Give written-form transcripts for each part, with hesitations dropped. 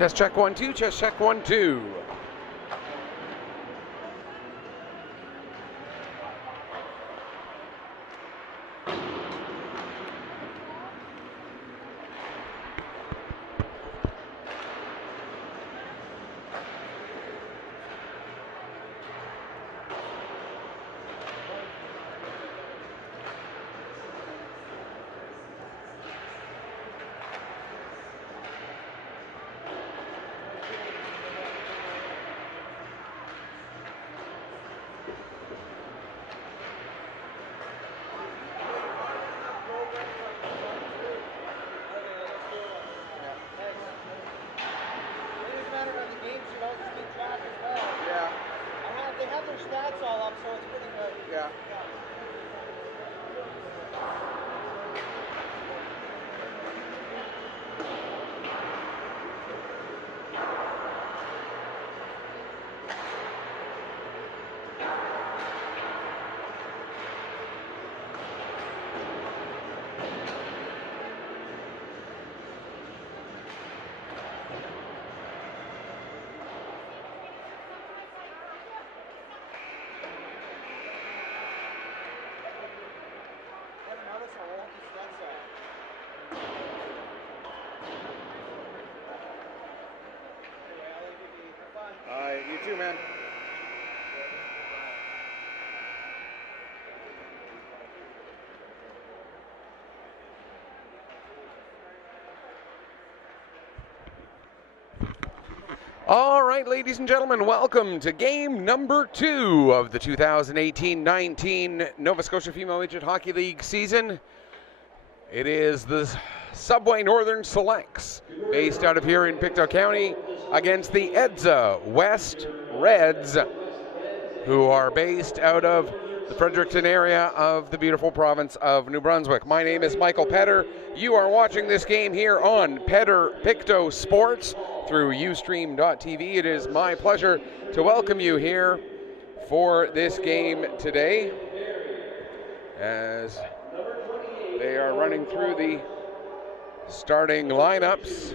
Test check 1 2, test check 1 2. Stats all up, so it's pretty good. Yeah. You too, man. All right, ladies and gentlemen, welcome to game number 2 of the 2018-19 Nova Scotia Female Midget Hockey League season. It is the Subway Northern Selects, based out of here in Pictou County, against the Edza West Reds, who are based out of the Fredericton area of the beautiful province of New Brunswick. My name is Michael Petter. You are watching this game here on Petter Pictou Sports through Ustream.tv. It is my pleasure to welcome you here for this game today, as they are running through the starting lineups.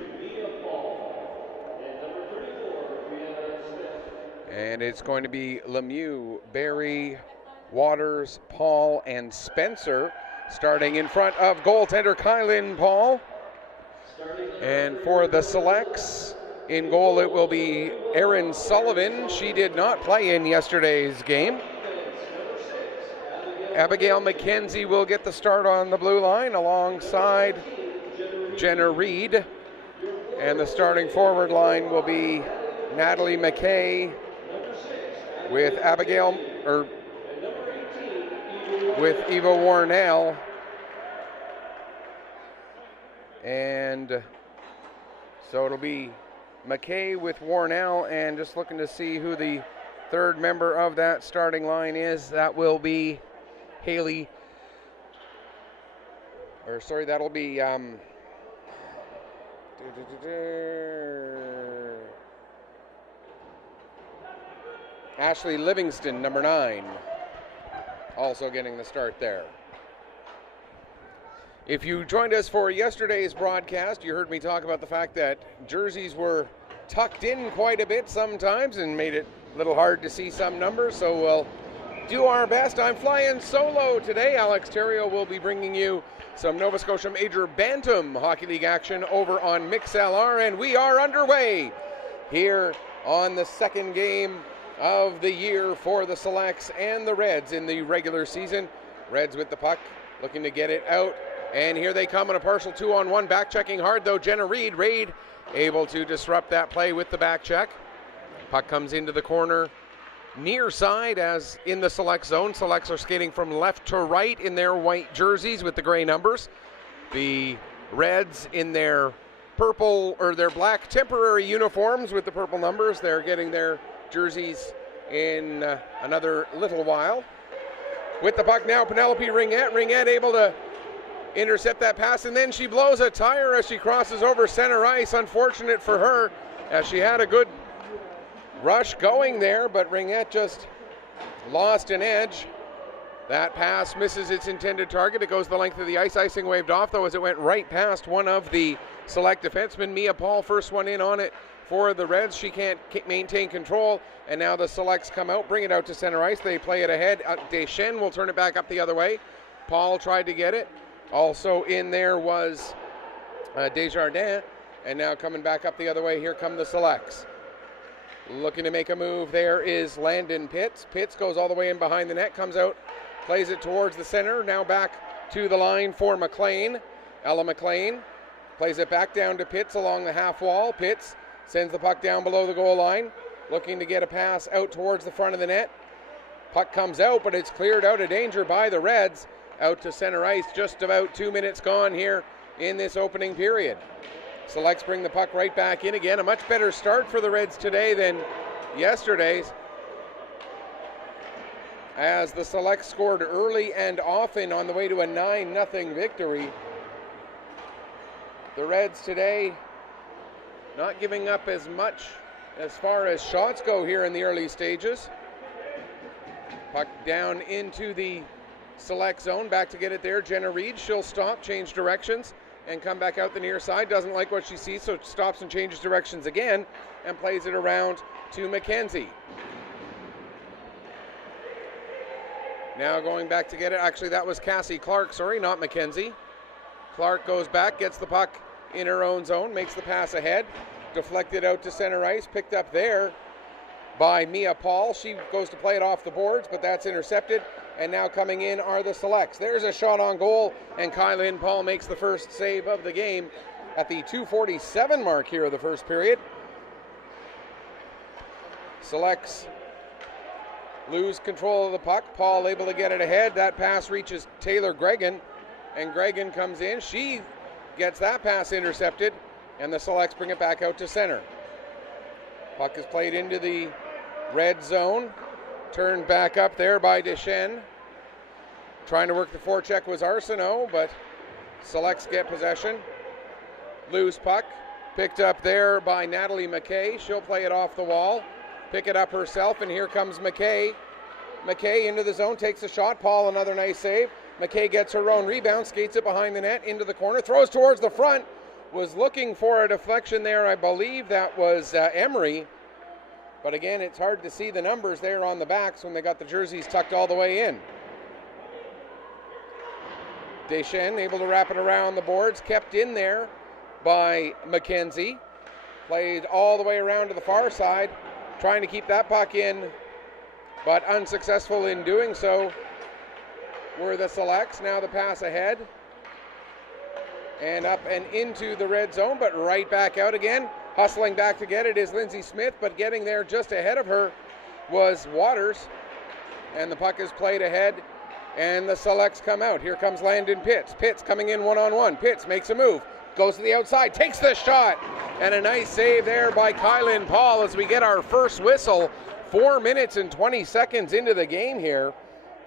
And it's going to be Lemieux, Barry, Waters, Paul, and Spencer starting in front of goaltender Kylan Paul. And for the Selects, in goal it will be Erin Sullivan. She did not play in yesterday's game. Abigail McKenzie will get the start on the blue line alongside Jenna Reed. And the starting forward line will be Natalie McKay with with Eva Warnell. And so it'll be McKay with Warnell, and just looking to see who the third member of that starting line is. That will be Haley, or sorry, that'll be Ashley Livingston, number 9, also getting the start there. If you joined us for yesterday's broadcast, you heard me talk about the fact that jerseys were tucked in quite a bit sometimes and made it a little hard to see some numbers, so we'll do our best. I'm flying solo today. Alex Terrio will be bringing you some Nova Scotia Major Bantam Hockey League action over on MixLR, and we are underway here on the second game of the year for the Selects and the Reds in the regular season. Reds with the puck, looking to get it out, and here they come in a partial 2-on-1, back checking hard though, Jenna Reed. Reed able to disrupt that play with the back check. Puck comes into the corner near side, as in the Select zone. Selects are skating from left to right in their white jerseys with the gray numbers. The Reds in their purple, or their black temporary uniforms with the purple numbers. They're getting their jerseys in another little while. With the puck now, Penelope Ringette. Ringette able to intercept that pass, and then she blows a tire as she crosses over center ice. Unfortunate for her, as she had a good rush going there, but Ringette just lost an edge. That pass misses its intended target. It goes the length of the ice. Icing waved off, though, as it went right past one of the Select defensemen. Mia Paul, first one in on it for the Reds. She can't maintain control, and now the Selects come out, bring it out to center ice. They play it ahead. Deschênes will turn it back up the other way. Paul tried to get it. Also in there was Desjardins, and now coming back up the other way, here come the Selects. Looking to make a move, there is Landon Pitts. Pitts goes all the way in behind the net, comes out, plays it towards the center, now back to the line for McLean. Ella McLean plays it back down to Pitts along the half wall. Pitts sends the puck down below the goal line, looking to get a pass out towards the front of the net. Puck comes out, but it's cleared out of danger by the Reds. Out to center ice, just about 2 minutes gone here in this opening period. Selects bring the puck right back in again. A much better start for the Reds today than yesterday's, as the Selects scored early and often on the way to a 9-0 victory. The Reds today not giving up as much as far as shots go here in the early stages. Puck down into the Select zone, back to get it there. Jenna Reed, she'll stop, change directions, and come back out the near side. Doesn't like what she sees, so stops and changes directions again and plays it around to Mackenzie. Now going back to get it. Actually, that was Cassie Clark, sorry, not Mackenzie. Clark goes back, gets the puck in her own zone, makes the pass ahead, deflected out to center ice, picked up there by Mia Paul. She goes to play it off the boards, but that's intercepted. And now coming in are the Selects. There's a shot on goal, and Kylie Paul makes the first save of the game at the 2:47 mark here of the first period. Selects lose control of the puck. Paul able to get it ahead. That pass reaches Taylor Gregan, and Gregan comes in. She gets that pass intercepted, and the Selects bring it back out to center. Puck is played into the red zone. Turned back up there by Deschênes. Trying to work the forecheck was Arsenault, but Selects get possession. Loose puck. Picked up there by Natalie McKay. She'll play it off the wall. Pick it up herself, and here comes McKay. McKay into the zone, takes a shot. Paul, another nice save. McKay gets her own rebound, skates it behind the net, into the corner, throws towards the front. Was looking for a deflection there. I believe that was Emery. But again, it's hard to see the numbers there on the backs when they got the jerseys tucked all the way in. Deschênes able to wrap it around the boards, kept in there by Mackenzie. Played all the way around to the far side, trying to keep that puck in, but unsuccessful in doing so were the Selects. Now the pass ahead and up and into the red zone, but right back out again. Hustling back to get it is Lindsay Smith, but getting there just ahead of her was Waters. And the puck is played ahead, and the Selects come out. Here comes Landon Pitts. Pitts coming in one-on-one. Pitts makes a move, goes to the outside, takes the shot, and a nice save there by Kylie Paul as we get our first whistle. 4 minutes and 20 seconds into the game here.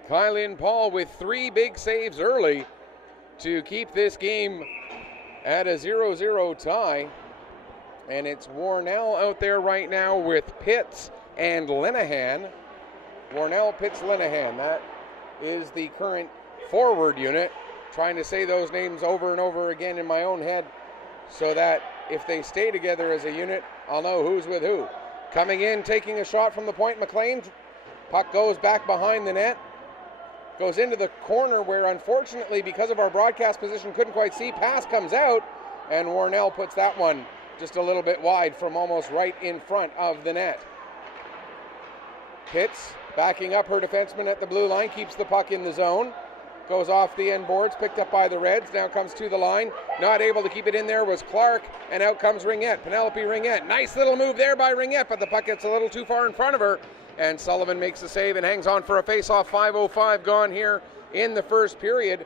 Kylie Paul with 3 big saves early to keep this game at a 0-0 tie. And it's Warnell out there right now with Pitts and Linehan. Warnell, Pitts, Linehan. That is the current forward unit. Trying to say those names over and over again in my own head so that if they stay together as a unit, I'll know who's with who. Coming in, taking a shot from the point, McLean. Puck goes back behind the net. Goes into the corner where, unfortunately, because of our broadcast position, couldn't quite see. Pass comes out, and Warnell puts that one just a little bit wide from almost right in front of the net. Pitts backing up her defenseman at the blue line, keeps the puck in the zone. Goes off the end boards, picked up by the Reds, now comes to the line. Not able to keep it in there was Clark, and out comes Ringette, Penelope Ringette. Nice little move there by Ringette, but the puck gets a little too far in front of her, and Sullivan makes the save and hangs on for a face-off. 5:05 gone here in the first period.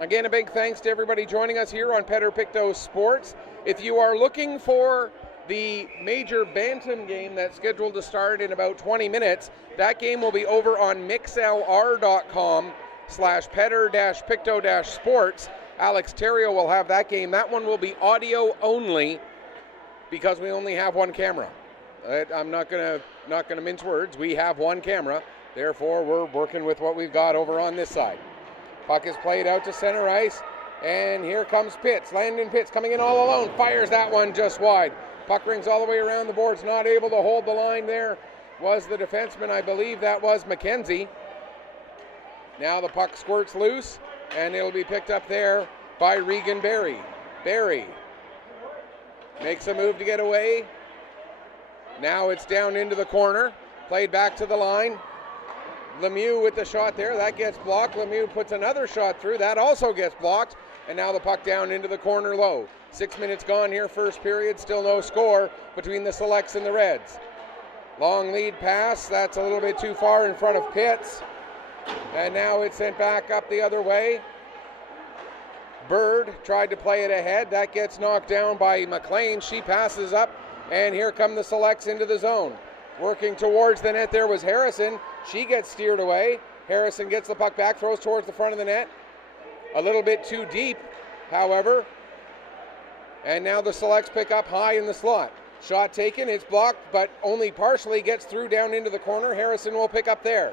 Again, a big thanks to everybody joining us here on Peter Pictou Sports. If you are looking for the major bantam game that's scheduled to start in about 20 minutes, that game will be over on mixlr.com/Peter-Pictou-Sports. Alex Terrio will have that game. That one will be audio only because we only have one camera. I'm not gonna mince words. We have one camera. Therefore, we're working with what we've got over on this side. Puck is played out to center ice, and here comes Pitts. Landon Pitts coming in all alone, fires that one just wide. Puck rings all the way around the boards, not able to hold the line there. Was the defenseman, I believe that was McKenzie. Now the puck squirts loose, and it'll be picked up there by Regan Berry. Berry makes a move to get away. Now it's down into the corner, played back to the line. Lemieux with the shot there, that gets blocked. Lemieux puts another shot through, that also gets blocked. And now the puck down into the corner low. 6 minutes gone here, first period, still no score between the Selects and the Reds. Long lead pass, that's a little bit too far in front of Pitts. And now it's sent back up the other way. Bird tried to play it ahead, that gets knocked down by McLean. She passes up, and here come the Selects into the zone. Working towards the net there was Harrison. She gets steered away. Harrison gets the puck back, throws towards the front of the net. A little bit too deep, however. And now the Selects pick up high in the slot. Shot taken, it's blocked, but only partially gets through down into the corner. Harrison will pick up there.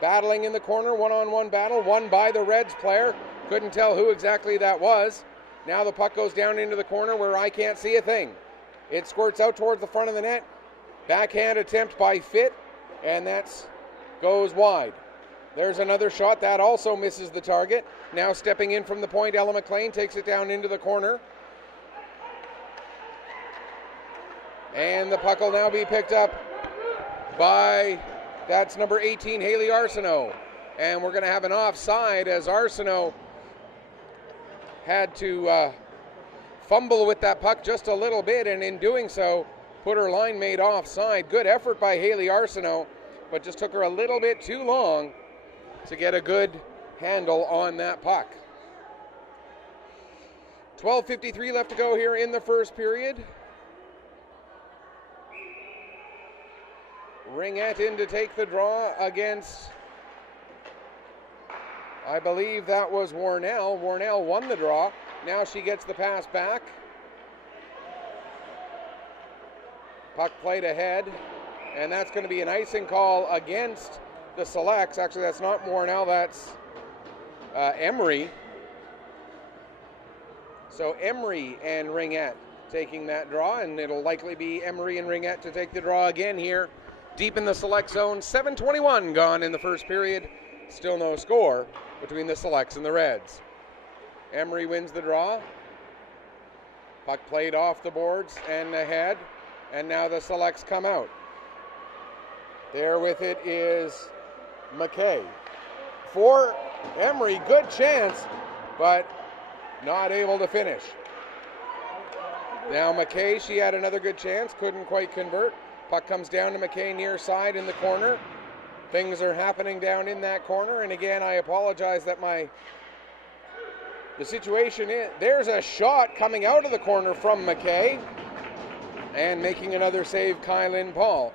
Battling in the corner, one-on-one battle, won by the Reds player. Couldn't tell who exactly that was. Now the puck goes down into the corner where I can't see a thing. It squirts out towards the front of the net. Backhand attempt by Fitt, and that goes wide. There's another shot, that also misses the target. Now stepping in from the point, Ella McLean takes it down into the corner. And the puck will now be picked up by, that's number 18, Haley Arsenault. And we're going to have an offside as Arsenault had to fumble with that puck just a little bit, and in doing so, put her line mate offside. Good effort by Haley Arsenault, but just took her a little bit too long to get a good handle on that puck. 12:53 left to go here in the first period. Ringette in to take the draw against, I believe that was Warnell. Warnell won the draw. Now she gets the pass back. Puck played ahead, and that's going to be an icing call against the Selects. Actually, that's not Warnell, that's Emery. So Emery and Ringette taking that draw, and it'll likely be Emery and Ringette to take the draw again here deep in the Select zone. 7:21 gone in the first period. Still no score between the Selects and the Reds. Emery wins the draw. Puck played off the boards and ahead, and now the Selects come out. There with it is McKay. For Emery, good chance, but not able to finish. Now McKay, she had another good chance, couldn't quite convert. Puck comes down to McKay near side in the corner. Things are happening down in that corner, and again, I apologize that the situation is, there's a shot coming out of the corner from McKay, and making another save, Kylan Paul.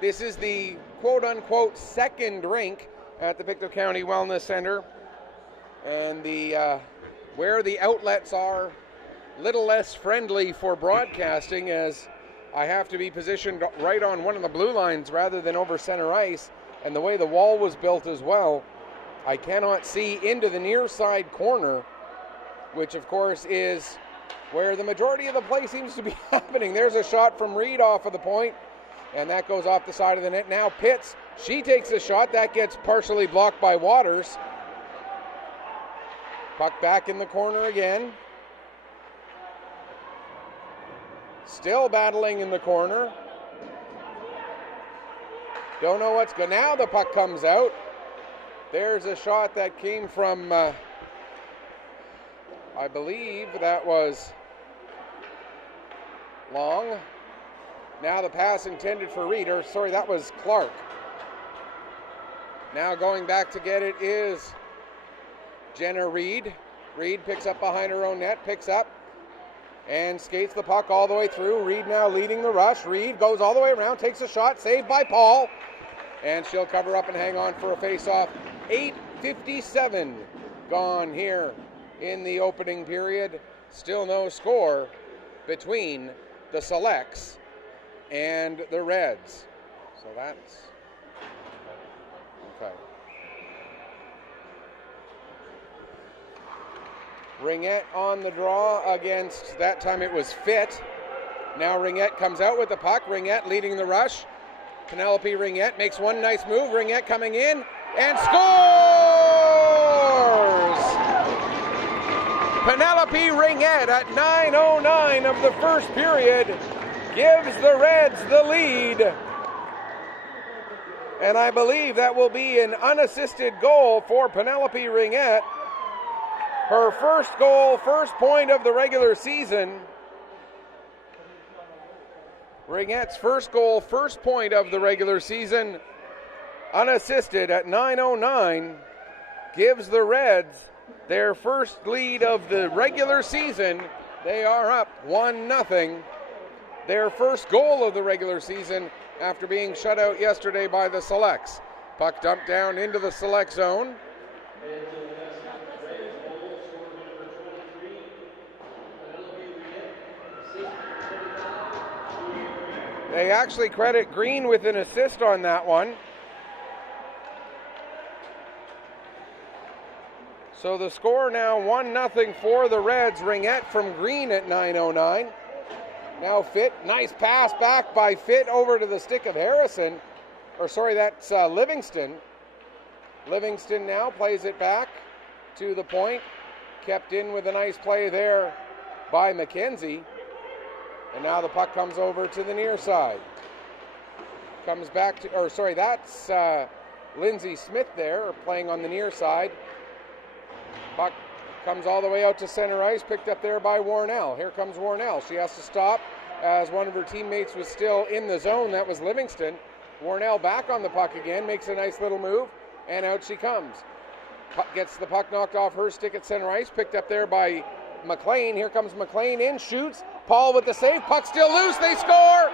This is the quote-unquote second rink at the Pictou County Wellness Center, and where the outlets are little less friendly for broadcasting, as I have to be positioned right on one of the blue lines rather than over center ice, and the way the wall was built as well, I cannot see into the near side corner, which of course is where the majority of the play seems to be happening. There's a shot from Reed off of the point, and that goes off the side of the net. Now Pitts, she takes a shot, that gets partially blocked by Waters. Puck back in the corner again. Still battling in the corner. Don't know what's going. Now the puck comes out. There's a shot that came from, I believe that was Long. Now the pass intended for Reed, or sorry, that was Clark. Now going back to get it is Jenna Reed. Reed picks up behind her own net, picks up, and skates the puck all the way through. Reed now leading the rush. Reed goes all the way around, takes a shot, saved by Paul, and she'll cover up and hang on for a face-off. 8:57 gone here in the opening period. Still no score between the Selects and the Reds. So that's okay. Ringette on the draw against, that time it was Fitt. Now Ringette comes out with the puck. Ringette leading the rush. Penelope Ringette makes one nice move. Ringette coming in and scores! Penelope Ringette at 9:09 of the first period gives the Reds the lead. And I believe that will be an unassisted goal for Penelope Ringette. Her first goal, first point of the regular season. Ringette's first goal, first point of the regular season, unassisted at 9:09, gives the Reds their first lead of the regular season. They are up 1-0. Their first goal of the regular season after being shut out yesterday by the Selects. Puck dumped down into the Select zone. They actually credit Green with an assist on that one. So the score now 1-0 for the Reds. Ringette from Green at 9:09. Now Fitt, nice pass back by Fitt over to the stick of Harrison. Or sorry, that's Livingston. Livingston now plays it back to the point. Kept in with a nice play there by McKenzie. And now the puck comes over to the near side. Comes back to, or sorry, that's Lindsay Smith there playing on the near side. Puck comes all the way out to center ice, picked up there by Warnell. Here comes Warnell. She has to stop as one of her teammates was still in the zone. That was Livingston. Warnell back on the puck again, makes a nice little move, and out she comes. Gets the puck knocked off her stick at center ice, picked up there by McLean. Here comes McLean in, shoots. Paul with the save, puck still loose, they score!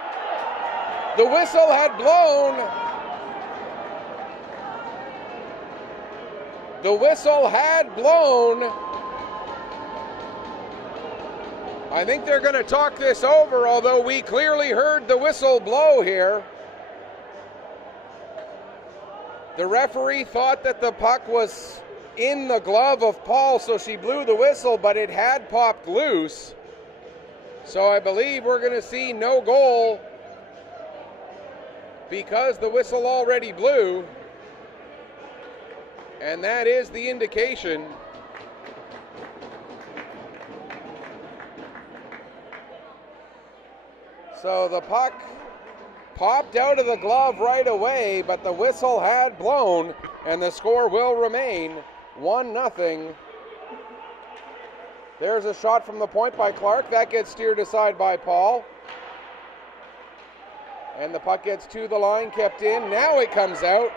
The whistle had blown. The whistle had blown. I think they're going to talk this over, although we clearly heard the whistle blow here. The referee thought that the puck was in the glove of Paul, so she blew the whistle, but it had popped loose. So I believe we're going to see no goal because the whistle already blew. And that is the indication. So the puck popped out of the glove right away, but the whistle had blown, and the score will remain 1-0. There's a shot from the point by Clark. That gets steered aside by Paul. And the puck gets to the line, kept in. Now it comes out.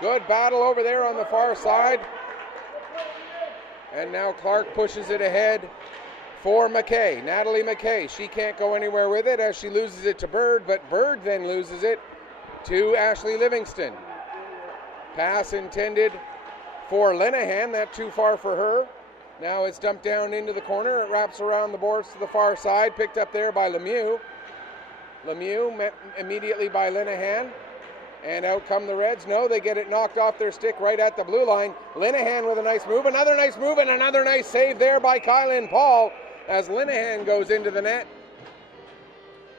Good battle over there on the far side. And now Clark pushes it ahead for McKay. Natalie McKay. She can't go anywhere with it as she loses it to Bird, but Bird then loses it to Ashley Livingston. Pass intended for Linehan. That's too far for her. Now it's dumped down into the corner. It wraps around the boards to the far side. Picked up there by Lemieux. Lemieux met immediately by Linehan. And out come the Reds. No, they get it knocked off their stick right at the blue line. Linehan with a nice move. Another nice move and another nice save there by Kylan Paul as Linehan goes into the net.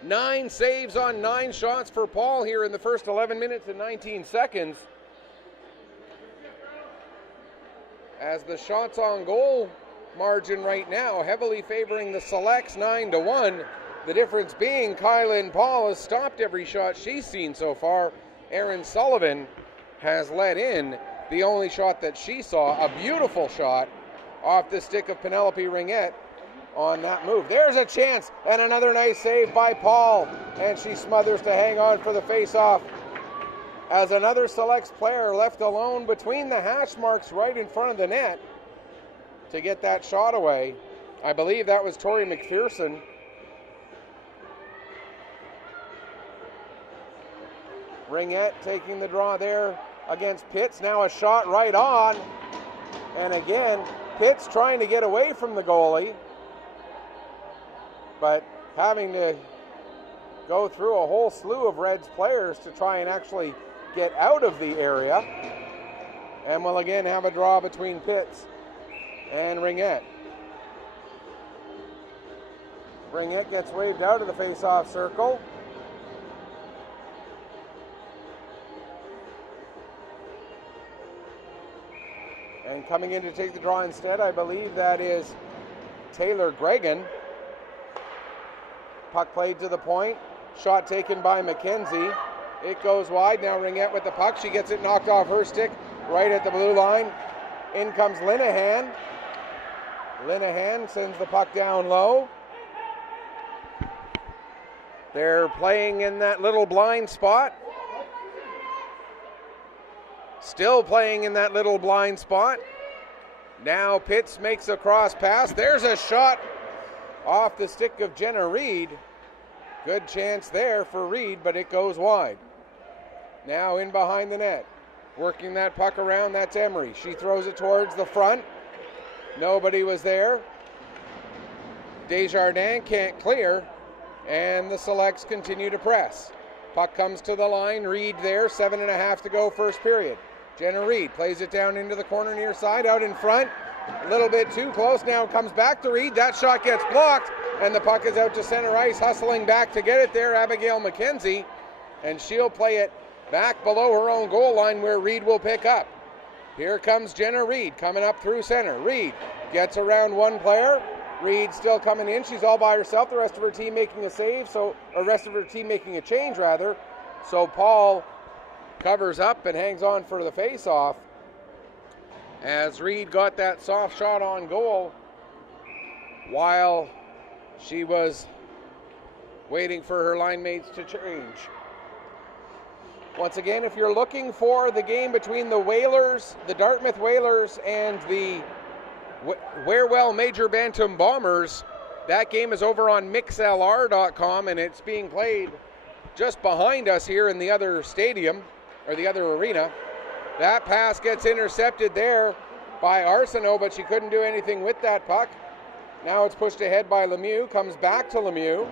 9 saves on 9 shots for Paul here in the first 11 minutes and 19 seconds. As the shots on goal margin right now heavily favoring the Selects 9-1. The difference being Kylan Paul has stopped every shot she's seen so far. Erin Sullivan has let in the only shot that she saw, a beautiful shot off the stick of Penelope Ringette on that move. There's a chance and another nice save by Paul, and she smothers to hang on for the face-off as another Selects player left alone between the hash marks right in front of the net to get that shot away. I believe that was Tori McPherson. Ringette taking the draw there against Pitts. Now a shot right on. And again, Pitts trying to get away from the goalie, but having to go through a whole slew of Reds players to try and actually get out of the area. And we'll again have a draw between Pitts and Ringette. Ringette gets waved out of the face-off circle. And coming in to take the draw instead, I believe that is Taylor Gregan. Puck played to the point. Shot taken by McKenzie. It goes wide. Now Ringette with the puck. She gets it knocked off her stick right at the blue line. In comes Linehan. Linehan sends the puck down low. They're playing in that little blind spot. Still playing in that little blind spot. Now Pitts makes a cross pass. There's a shot off the stick of Jenna Reed. Good chance there for Reed, but it goes wide. Now in behind the net. Working that puck around, that's Emery. She throws it towards the front. Nobody was there. Desjardins can't clear, and the Selects continue to press. Puck comes to the line. Reed there, 7.5 to go first period. Jenna Reed plays it down into the corner near side, out in front. A little bit too close. Now comes back to Reed. That shot gets blocked, and the puck is out to center ice. Hustling back to get it there, Abigail McKenzie, and she'll play it back below her own goal line where Reed will pick up. Here comes Jenna Reed coming up through center. Reed gets around one player. Reed still coming in. She's all by herself. The rest of her team making a save, or rest of her team making a change rather. So Paul covers up and hangs on for the face-off as Reed got that soft shot on goal while she was waiting for her line mates to change. Once again, if you're looking for the game between the Whalers, the Dartmouth Whalers, and the Warewell Major Bantam Bombers, that game is over on mixlr.com, and it's being played just behind us here in the other stadium, or the other arena. That pass gets intercepted there by Arsenault, but she couldn't do anything with that puck. Now it's pushed ahead by Lemieux, comes back to Lemieux.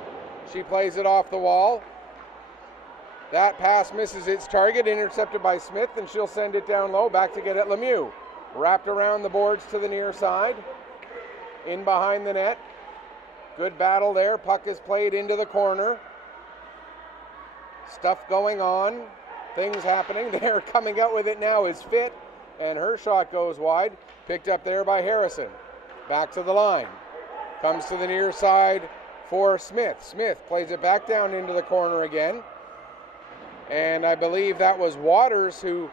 She plays it off the wall. That pass misses its target, intercepted by Smith, and she'll send it down low, back to get at Lemieux. Wrapped around the boards to the near side. In behind the net. Good battle there. Puck is played into the corner. Stuff going on. Things happening. They're coming out with it now is Fit, and her shot goes wide. Picked up there by Harrison. Back to the line. Comes to the near side for Smith. Smith plays it back down into the corner again. And I believe that was Waters who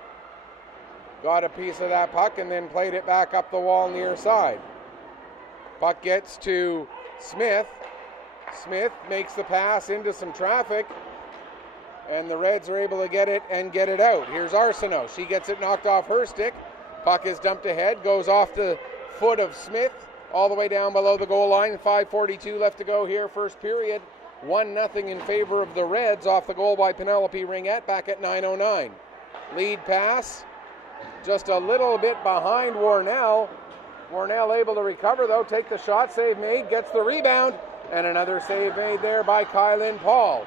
got a piece of that puck and then played it back up the wall near side. Puck gets to Smith. Smith makes the pass into some traffic, and the Reds are able to get it and get it out. Here's Arsenault. She gets it knocked off her stick. Puck is dumped ahead, goes off the foot of Smith all the way down below the goal line. 5:42 left to go here, first period. 1-0 in favor of the Reds off the goal by Penelope Ringette back at 9:09. Lead pass, just a little bit behind Warnell. Warnell able to recover though, take the shot, save made, gets the rebound, and another save made there by Kylan Paul.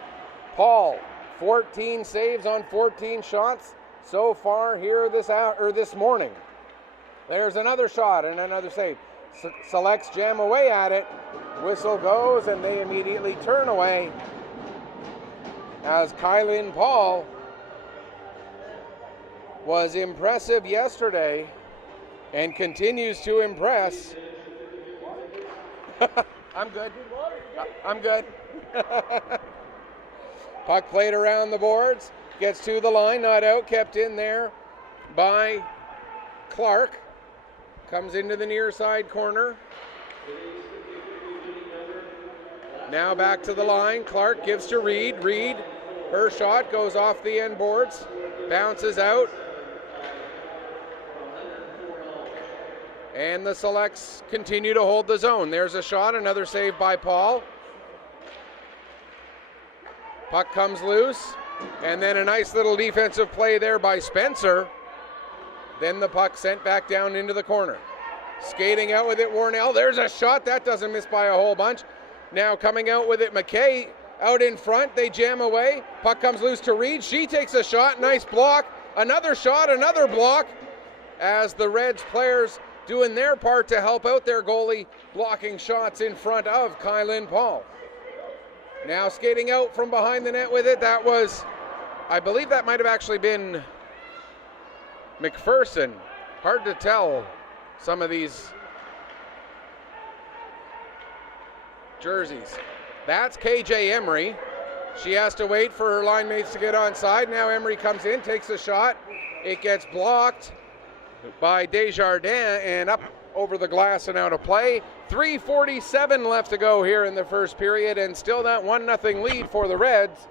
Paul, 14 saves on 14 shots so far here this morning. There's another shot and another save. Selects jam away at it. Whistle goes and they immediately turn away as Kylan Paul was impressive yesterday and continues to impress. I'm good. I'm good. Puck played around the boards, gets to the line, not out, kept in there by Clark. Comes into the near side corner. Now back to the line. Clark gives to Reed. Reed, her shot goes off the end boards, bounces out. And the Selects continue to hold the zone. There's a shot, another save by Paul. Puck comes loose, and then a nice little defensive play there by Spencer. Then the puck sent back down into the corner. Skating out with it, Warnell. There's a shot. That doesn't miss by a whole bunch. Now coming out with it, McKay out in front. They jam away. Puck comes loose to Reed. She takes a shot. Nice block. Another shot, another block. As the Reds players doing their part to help out their goalie, blocking shots in front of Kylan Paul. Now skating out from behind the net with it. That was, I believe that might have actually been McPherson. Hard to tell some of these jerseys. That's KJ Emery. She has to wait for her line mates to get on side. Now Emery comes in, takes a shot. It gets blocked by Desjardins and up over the glass and out of play. 3:47 left to go here in the first period, and still that 1-0 lead for the Reds.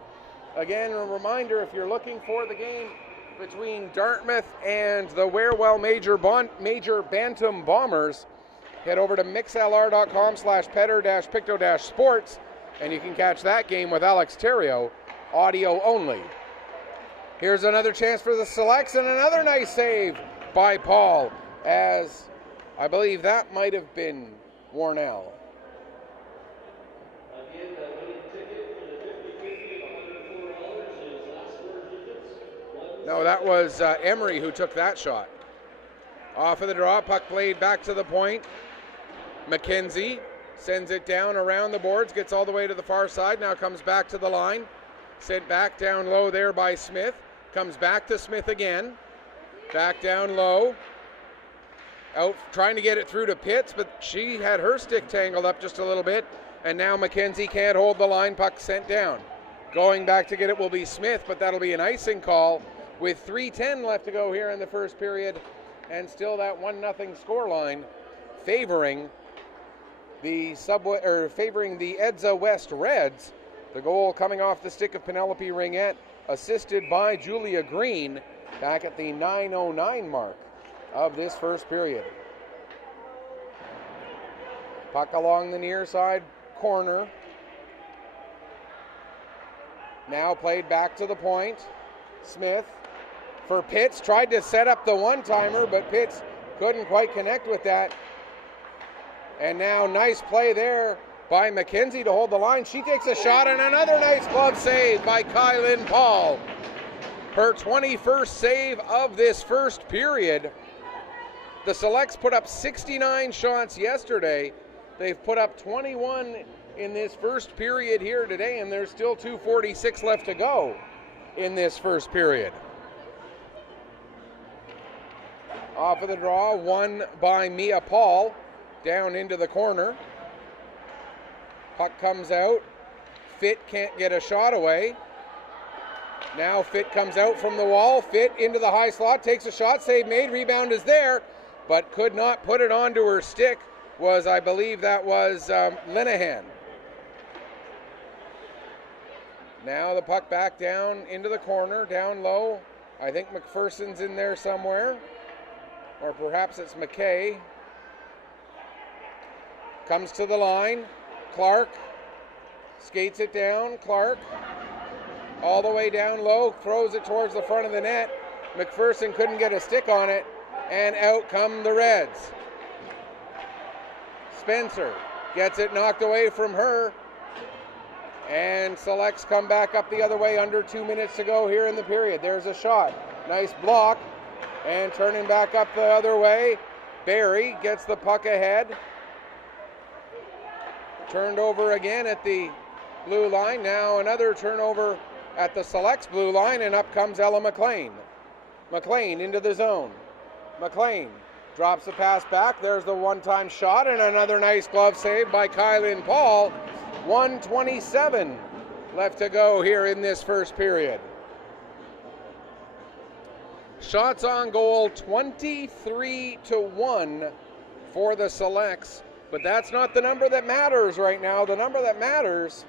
Again, a reminder, if you're looking for the game between Dartmouth and the Warewell Major Bantam Bombers, head over to mixlr.com/petter-picto-sports, and you can catch that game with Alex Terrio, audio only. Here's another chance for the Selects, and another nice save by Paul, as I believe that might have been Warnell. No, that was Emery who took that shot. Off of the draw, puck played back to the point. McKenzie sends it down around the boards, gets all the way to the far side, now comes back to the line. Sent back down low there by Smith. Comes back to Smith again. Back down low. Out trying to get it through to Pitts, but she had her stick tangled up just a little bit. And now McKenzie can't hold the line, puck sent down. Going back to get it will be Smith, but that'll be an icing call with 3:10 left to go here in the first period. And still that 1-0 scoreline favoring the Edza West Reds. The goal coming off the stick of Penelope Ringette, assisted by Julia Green, back at the 9:09 mark of this first period. Puck along the near side corner. Now played back to the point. Smith for Pitts, tried to set up the one-timer, but Pitts couldn't quite connect with that. And now nice play there by McKenzie to hold the line. She takes a shot, and another nice glove save by Kylan Paul. Her 21st save of this first period. The Selects put up 69 shots yesterday. They've put up 21 in this first period here today, and there's still 2:46 left to go in this first period. Off of the draw, won by Mia Paul, down into the corner. Puck comes out. Fitt can't get a shot away. Now Fitt comes out from the wall. Fitt into the high slot, takes a shot, save made, rebound is there, but could not put it onto her stick. I believe that was Linehan. Now the puck back down into the corner, down low. I think McPherson's in there somewhere, or perhaps it's McKay. Comes to the line. Clark skates it down. Clark all the way down low, throws it towards the front of the net. McPherson couldn't get a stick on it, and out come the Reds. Spencer gets it knocked away from her, and Selects come back up the other way, under 2 minutes to go here in the period. There's a shot. Nice block, and turning back up the other way, Barry gets the puck ahead. Turned over again at the blue line. Now another turnover at the Selects blue line, and up comes Ella McLean. McLean into the zone. McLean drops the pass back. There's the one-time shot, and another nice glove save by Kylan Paul. 1:27 left to go here in this first period. Shots on goal 23-1 for the Selects. But that's not the number that matters right now. The number that matters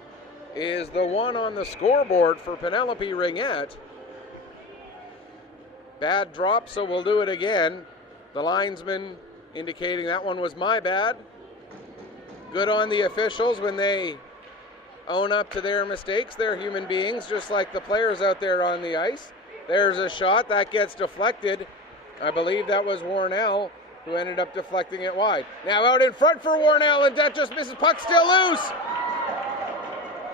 is the one on the scoreboard for Penelope Ringette. Bad drop, so we'll do it again. The linesman indicating that one was my bad. Good on the officials when they own up to their mistakes. They're human beings, just like the players out there on the ice. There's a shot that gets deflected. I believe that was Warnell, who ended up deflecting it wide. Now out in front for Warnell, and that just misses. Puck still loose.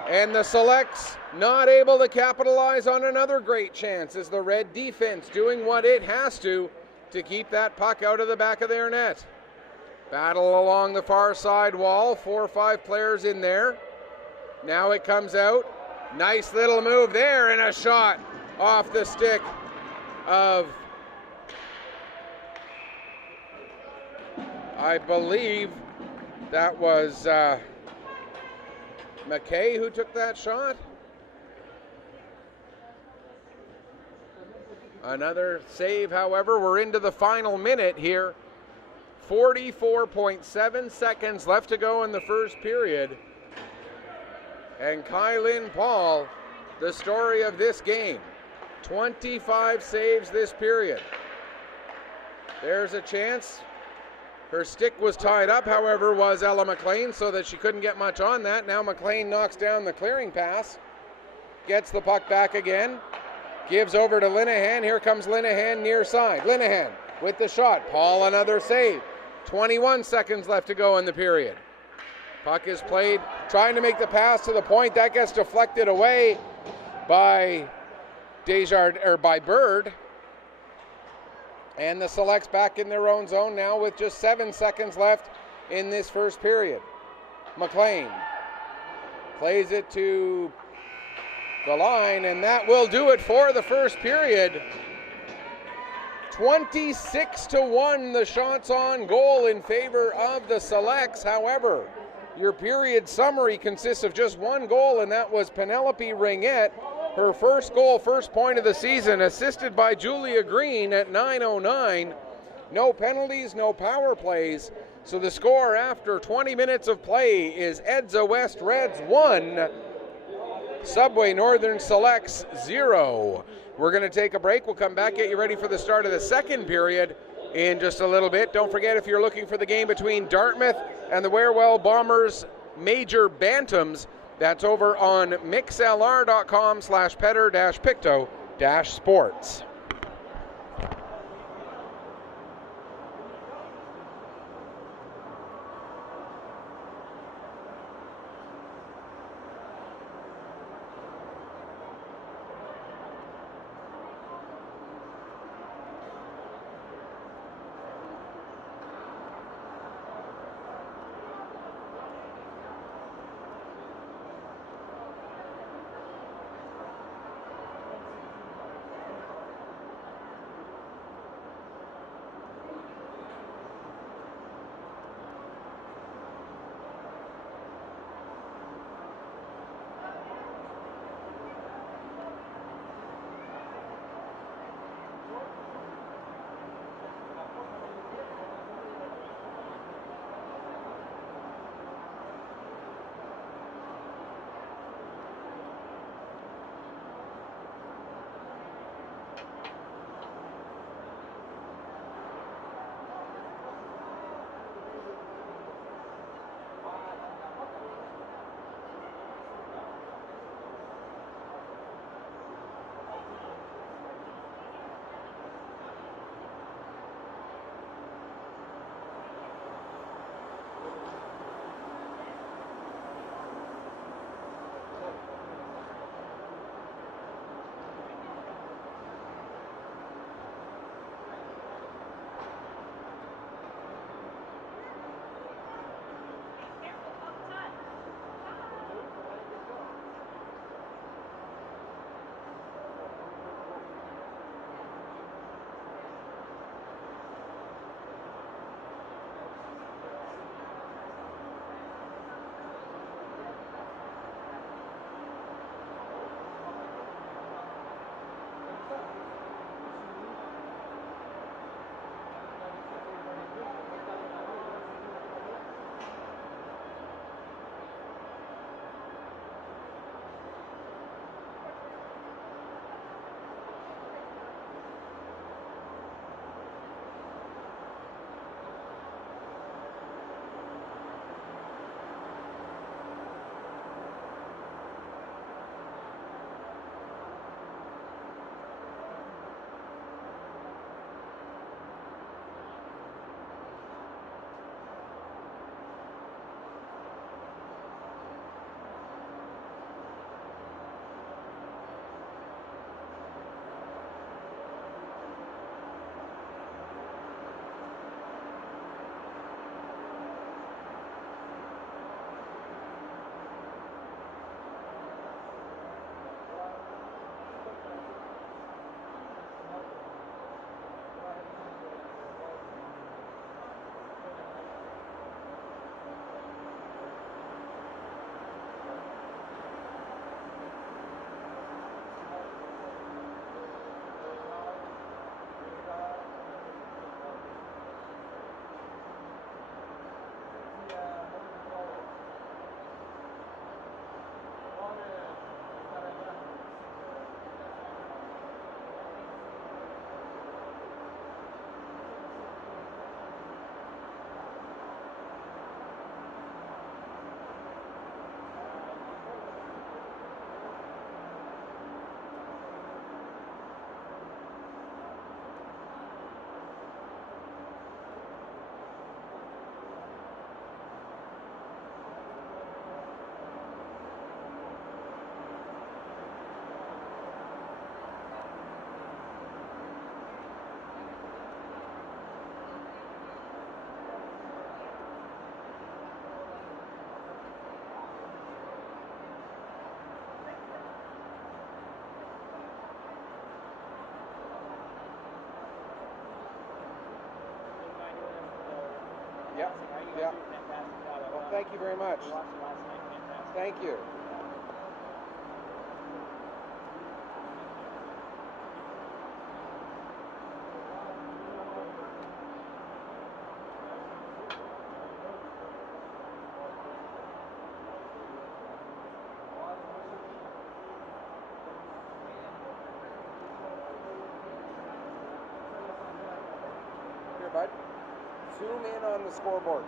And the Selects not able to capitalize on another great chance, as the Red defense doing what it has to keep that puck out of the back of their net. Battle along the far side wall, 4 or 5 players in there. Now it comes out. Nice little move there and a shot off the stick of, I believe that was McKay who took that shot. Another save, however. We're into the final minute here. 44.7 seconds left to go in the first period. And Kylin Paul, the story of this game. 25 saves this period. There's a chance. Her stick was tied up, however, was Ella McLean, so that she couldn't get much on that. Now McLean knocks down the clearing pass. Gets the puck back again. Gives over to Linehan. Here comes Linehan near side. Linehan with the shot. Paul another save. 21 seconds left to go in the period. Puck is played, trying to make the pass to the point. That gets deflected away by by Bird. And the Selects back in their own zone now with just 7 seconds left in this first period. McLean plays it to the line, and that will do it for the first period. 26-1 the shots on goal in favor of the Selects. However, your period summary consists of just one goal, and that was Penelope Ringette. Her first goal, first point of the season, assisted by Julia Green at 9:09. No penalties, no power plays. So the score after 20 minutes of play is Edsa West Reds 1, Subway Northern Selects 0. We're going to take a break. We'll come back, get you ready for the start of the second period in just a little bit. Don't forget, if you're looking for the game between Dartmouth and the Warewell Bombers Major Bantams, that's over on mixlr.com/Petter-Picto-Sports. Yeah. Yeah. Well, thank you very much. Thank you. Here, bud. Zoom in on the scoreboard.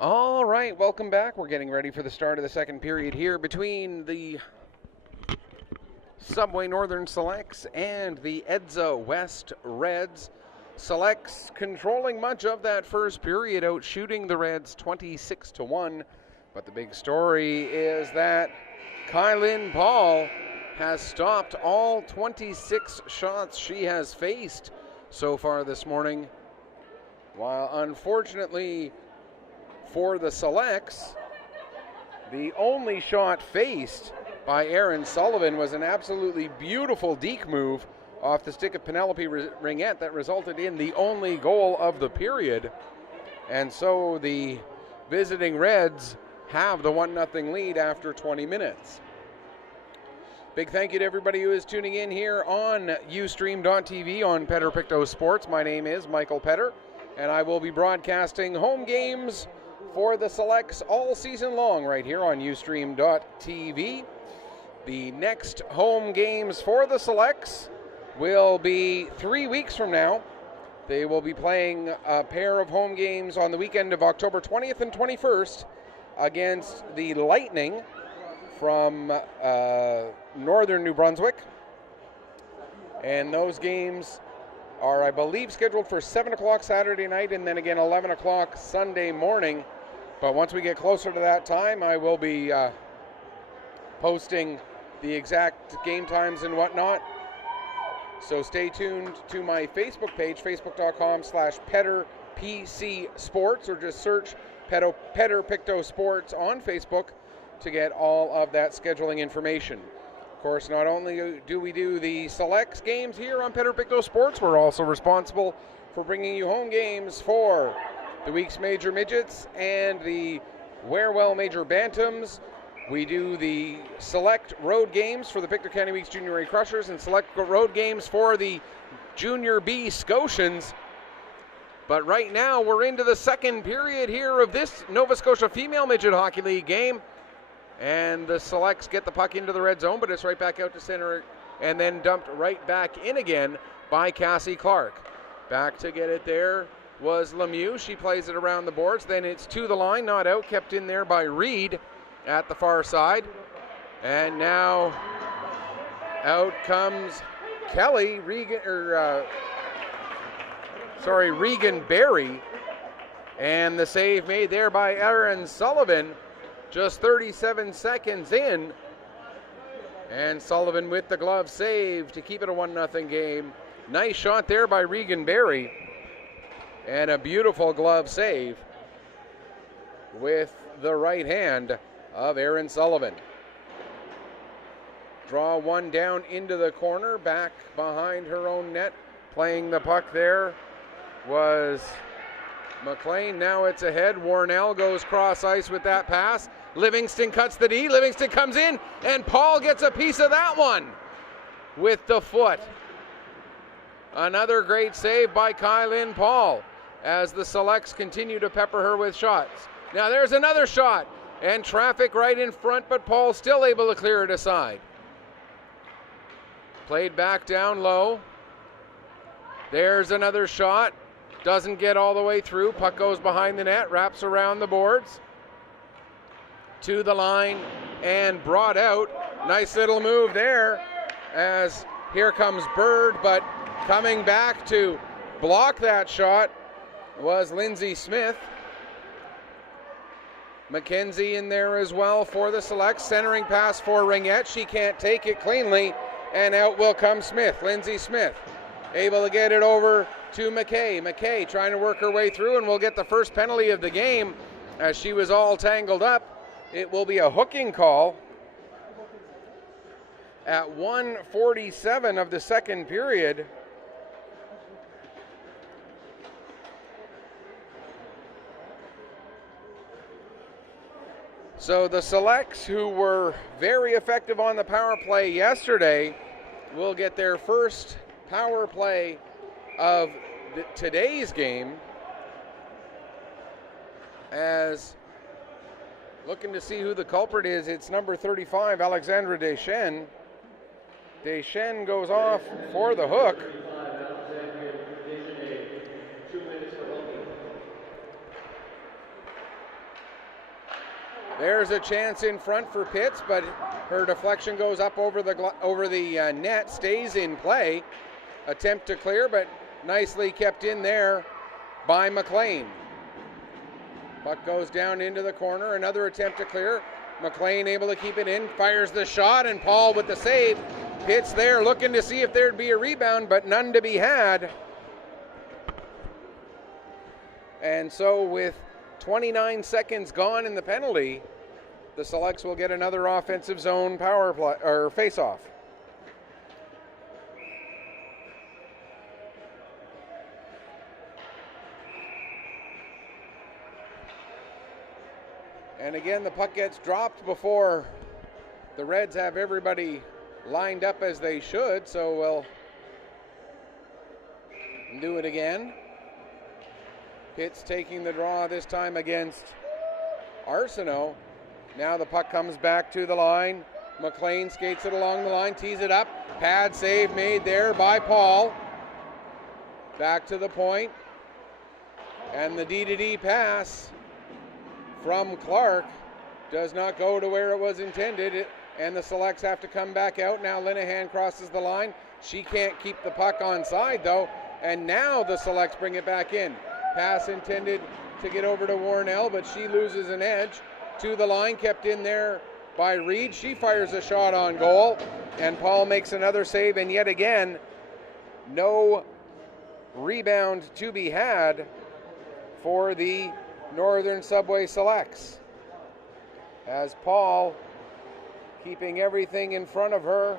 All right, welcome back. We're getting ready for the start of the second period here between the Subway Northern Selects and the Edza West Reds. Selects controlling much of that first period, out shooting the Reds 26-1. But the big story is that Kylin Paul has stopped all 26 shots she has faced so far this morning. While unfortunately for the Selects, the only shot faced by Aaron Sullivan was an absolutely beautiful deke move off the stick of Penelope Ringette that resulted in the only goal of the period. And so the visiting Reds have the 1-0 lead after 20 minutes. Big thank you to everybody who is tuning in here on Ustream.tv on Petter Pictou Sports. My name is Michael Petter, and I will be broadcasting home games for the Selects all season long right here on Ustream.tv. The next home games for the Selects will be 3 weeks from now. They will be playing a pair of home games on the weekend of October 20th and 21st against the Lightning from northern New Brunswick. And those games are, I believe, scheduled for 7 o'clock Saturday night and then again 11 o'clock Sunday morning. But once we get closer to that time, I will be posting the exact game times and whatnot. So stay tuned to my Facebook page, facebook.com/PetterPC Sports, or just search Petter Pictou Sports on Facebook to get all of that scheduling information. Of course, not only do we do the selects games here on Petter Pictou Sports, we're also responsible for bringing you home games for the Weeks Major Midgets and the Warewell Major Bantams. We do the select road games for the Pictou County Weeks Junior A Crushers and select road games for the Junior B Scotians. But right now we're into the second period here of this Nova Scotia Female Midget Hockey League game. And the selects get the puck into the red zone, but it's right back out to center and then dumped right back in again by Cassie Clark. Back to get it there was Lemieux. She plays it around the boards. Then it's to the line, not out, kept in there by Reed at the far side. And now out comes Regan Berry. And the save made there by Erin Sullivan just 37 seconds in. And Sullivan with the glove save to keep it a 1-0 game. Nice shot there by Regan Berry. And a beautiful glove save with the right hand of Erin Sullivan. Draw one down into the corner, back behind her own net. Playing the puck there was McLean. Now it's ahead. Warnell goes cross ice with that pass. Livingston cuts the D. Livingston comes in, and Paul gets a piece of that one with the foot. Another great save by Kylin Paul as the selects continue to pepper her with shots. Now there's another shot, and traffic right in front, but Paul still able to clear it aside. Played back down low. There's another shot. Doesn't get all the way through. Puck goes behind the net, wraps around the boards. To the line and brought out. Nice little move there as here comes Bird, but coming back to block that shot was Lindsay Smith. McKenzie in there as well for the select. Centering pass for Ringette. She can't take it cleanly, and out will come Smith. Lindsay Smith able to get it over to McKay. McKay trying to work her way through, and will get the first penalty of the game as she was all tangled up. It will be a hooking call at 1:47 of the second period. So the selects, who were very effective on the power play yesterday, will get their first power play of today's game, as looking to see who the culprit is. It's number 35, Alexandra Deschênes. Deschênes goes off for the hook. There's a chance in front for Pitts, but her deflection goes up over the net, stays in play. Attempt to clear, but nicely kept in there by McLean. Puck goes down into the corner. Another attempt to clear. McLean able to keep it in, fires the shot, and Paul with the save. Pitts there looking to see if there'd be a rebound, but none to be had. And so with 29 seconds gone in the penalty, the selects will get another offensive zone power play or face-off. And again, the puck gets dropped before the Reds have everybody lined up as they should, so we'll do it again. Pitts taking the draw this time against Arsenault. Now the puck comes back to the line. McLean skates it along the line, tees it up. Pad save made there by Paul. Back to the point. And the D-to-D pass from Clark does not go to where it was intended, and the Selects have to come back out. Now Linehan crosses the line. She can't keep the puck onside though, and now the Selects bring it back in. Pass intended to get over to Warnell, but she loses an edge. To the line, kept in there by Reed. She fires a shot on goal, and Paul makes another save, and yet again, no rebound to be had for the Northern Subway Selects. As Paul keeping everything in front of her.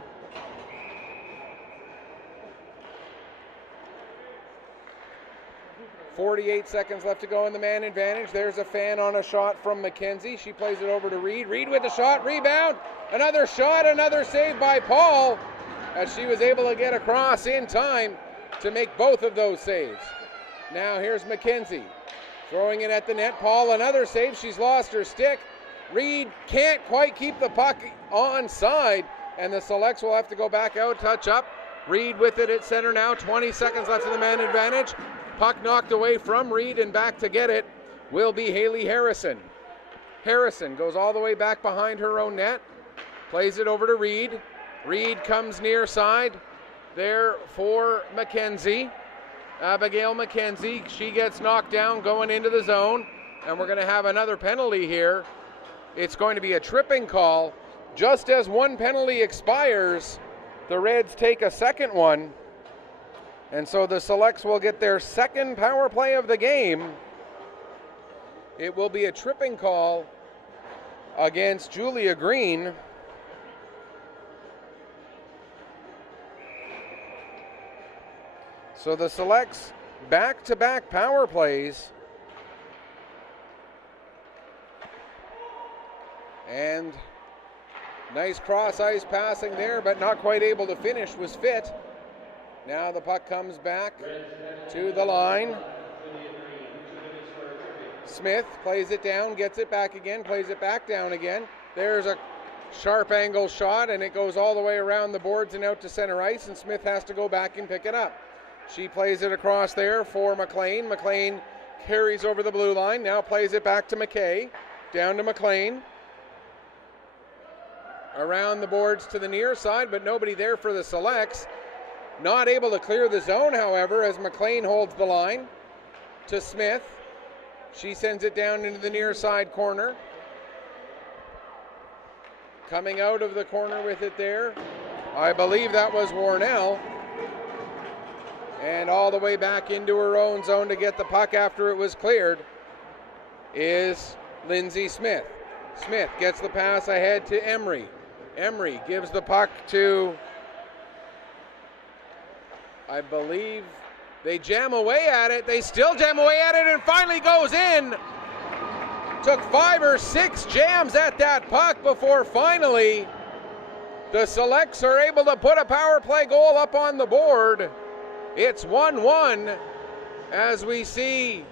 .48 seconds left to go in the man advantage. There's a fan on a shot from McKenzie. She plays it over to Reed. Reed with the shot, rebound, another shot, another save by Paul, as she was able to get across in time to make both of those saves. Now here's McKenzie throwing it at the net. Paul, another save. She's lost her stick. Reed can't quite keep the puck onside, and the Selects will have to go back out, touch up. Reed with it at center now. 20 seconds left in the man advantage. Puck knocked away from Reed, and back to get it will be Haley Harrison. Harrison goes all the way back behind her own net, plays it over to Reed. Reed comes near side there for McKenzie. Abigail McKenzie, she gets knocked down going into the zone, and we're going to have another penalty here. It's going to be a tripping call. Just as one penalty expires, the Reds take a second one. And so the Selects will get their second power play of the game. It will be a tripping call against Julia Green. So the Selects back-to-back power plays. And nice cross-ice passing there, but not quite able to finish was Fit. Now the puck comes back to the line. Smith plays it down, gets it back again, plays it back down again. There's a sharp angle shot, and it goes all the way around the boards and out to center ice, and Smith has to go back and pick it up. She plays it across there for McLean. McLean carries over the blue line, now plays it back to McKay. Down to McLean. Around the boards to the near side, but nobody there for the Selects. Not able to clear the zone, however, as McLean holds the line to Smith. She sends it down into the near side corner. Coming out of the corner with it there, I believe that was Warnell. And all the way back into her own zone to get the puck after it was cleared is Lindsay Smith. Smith gets the pass ahead to Emery. Emery gives the puck to, I believe, they jam away at it. They still jam away at it, and finally goes in. Took 5 or 6 jams at that puck before finally the Selects are able to put a power play goal up on the board. It's 1-1 as we see,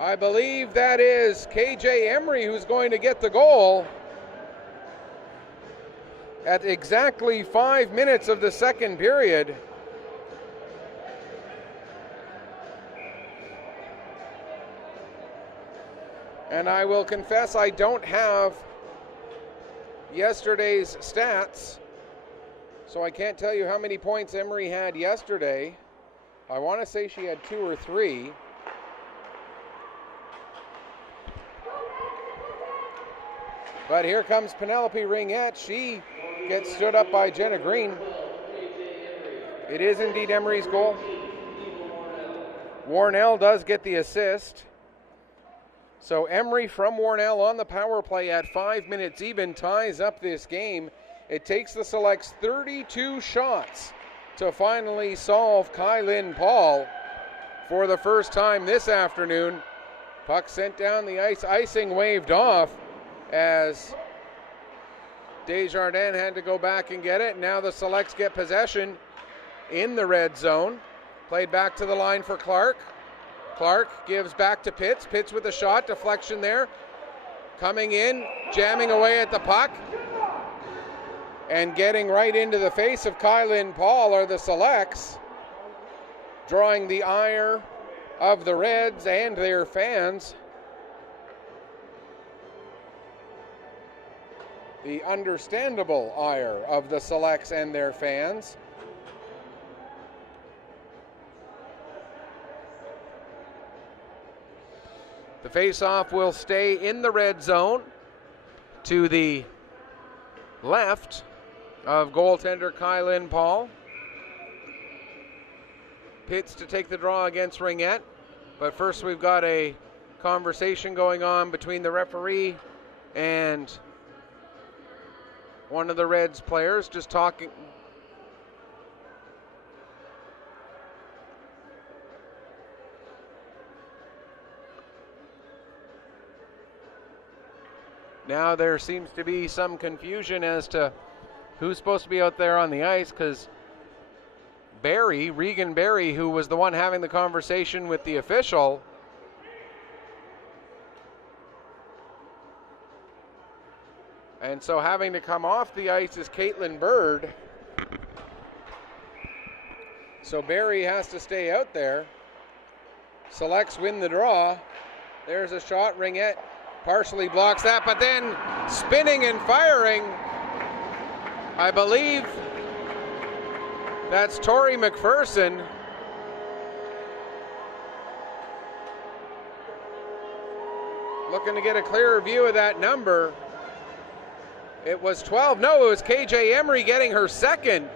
I believe that is KJ Emery who's going to get the goal at exactly 5 minutes of the second period. And I will confess I don't have yesterday's stats, so I can't tell you how many points Emery had yesterday. I want to say she had 2 or 3. But here comes Penelope Ringette. She gets stood up by Jenna Green. It is indeed Emery's goal. Warnell does get the assist. So Emery from Warnell on the power play at 5 minutes even ties up this game. It takes the Selects 32 shots to finally solve Kylin Paul for the first time this afternoon. Puck sent down the ice, icing waved off as Desjardins had to go back and get it. Now the Selects get possession in the red zone. Played back to the line for Clark. Clark gives back to Pitts. Pitts with a shot, deflection there. Coming in, jamming away at the puck. And getting right into the face of Kylin Paul are the Selects, drawing the ire of the Reds and their fans. the understandable ire of the Selects and their fans. The face-off will stay in the red zone to the left of goaltender Kylan Paul. Pitts to take the draw against Ringette. But first we've got a conversation going on between the referee and one of the Reds players, just talking. Now there seems to be some confusion as to who's supposed to be out there on the ice, because Regan Barry, who was the one having the conversation with the official, and so having to come off the ice is Caitlin Bird. So Barry has to stay out there. Selects win the draw. There's a shot. Ringette partially blocks that, but then spinning and firing, I believe that's Tori McPherson. Looking to get a clearer view of that number. It was 12. No, it was KJ Emery getting her second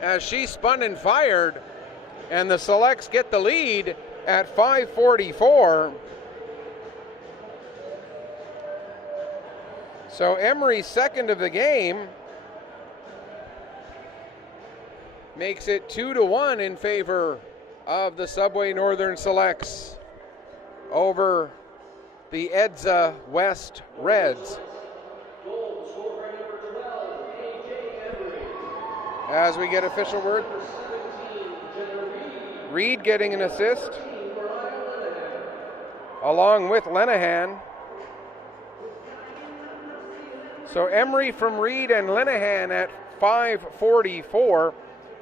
as she spun and fired. And the Selects get the lead at 5:44. So Emery's second of the game makes it 2-1 in favor of the Subway Northern Selects over the Edza West Reds. As we get official word, Reed getting an assist along with Lenahan. So Emery from Reed and Lenahan at 5:44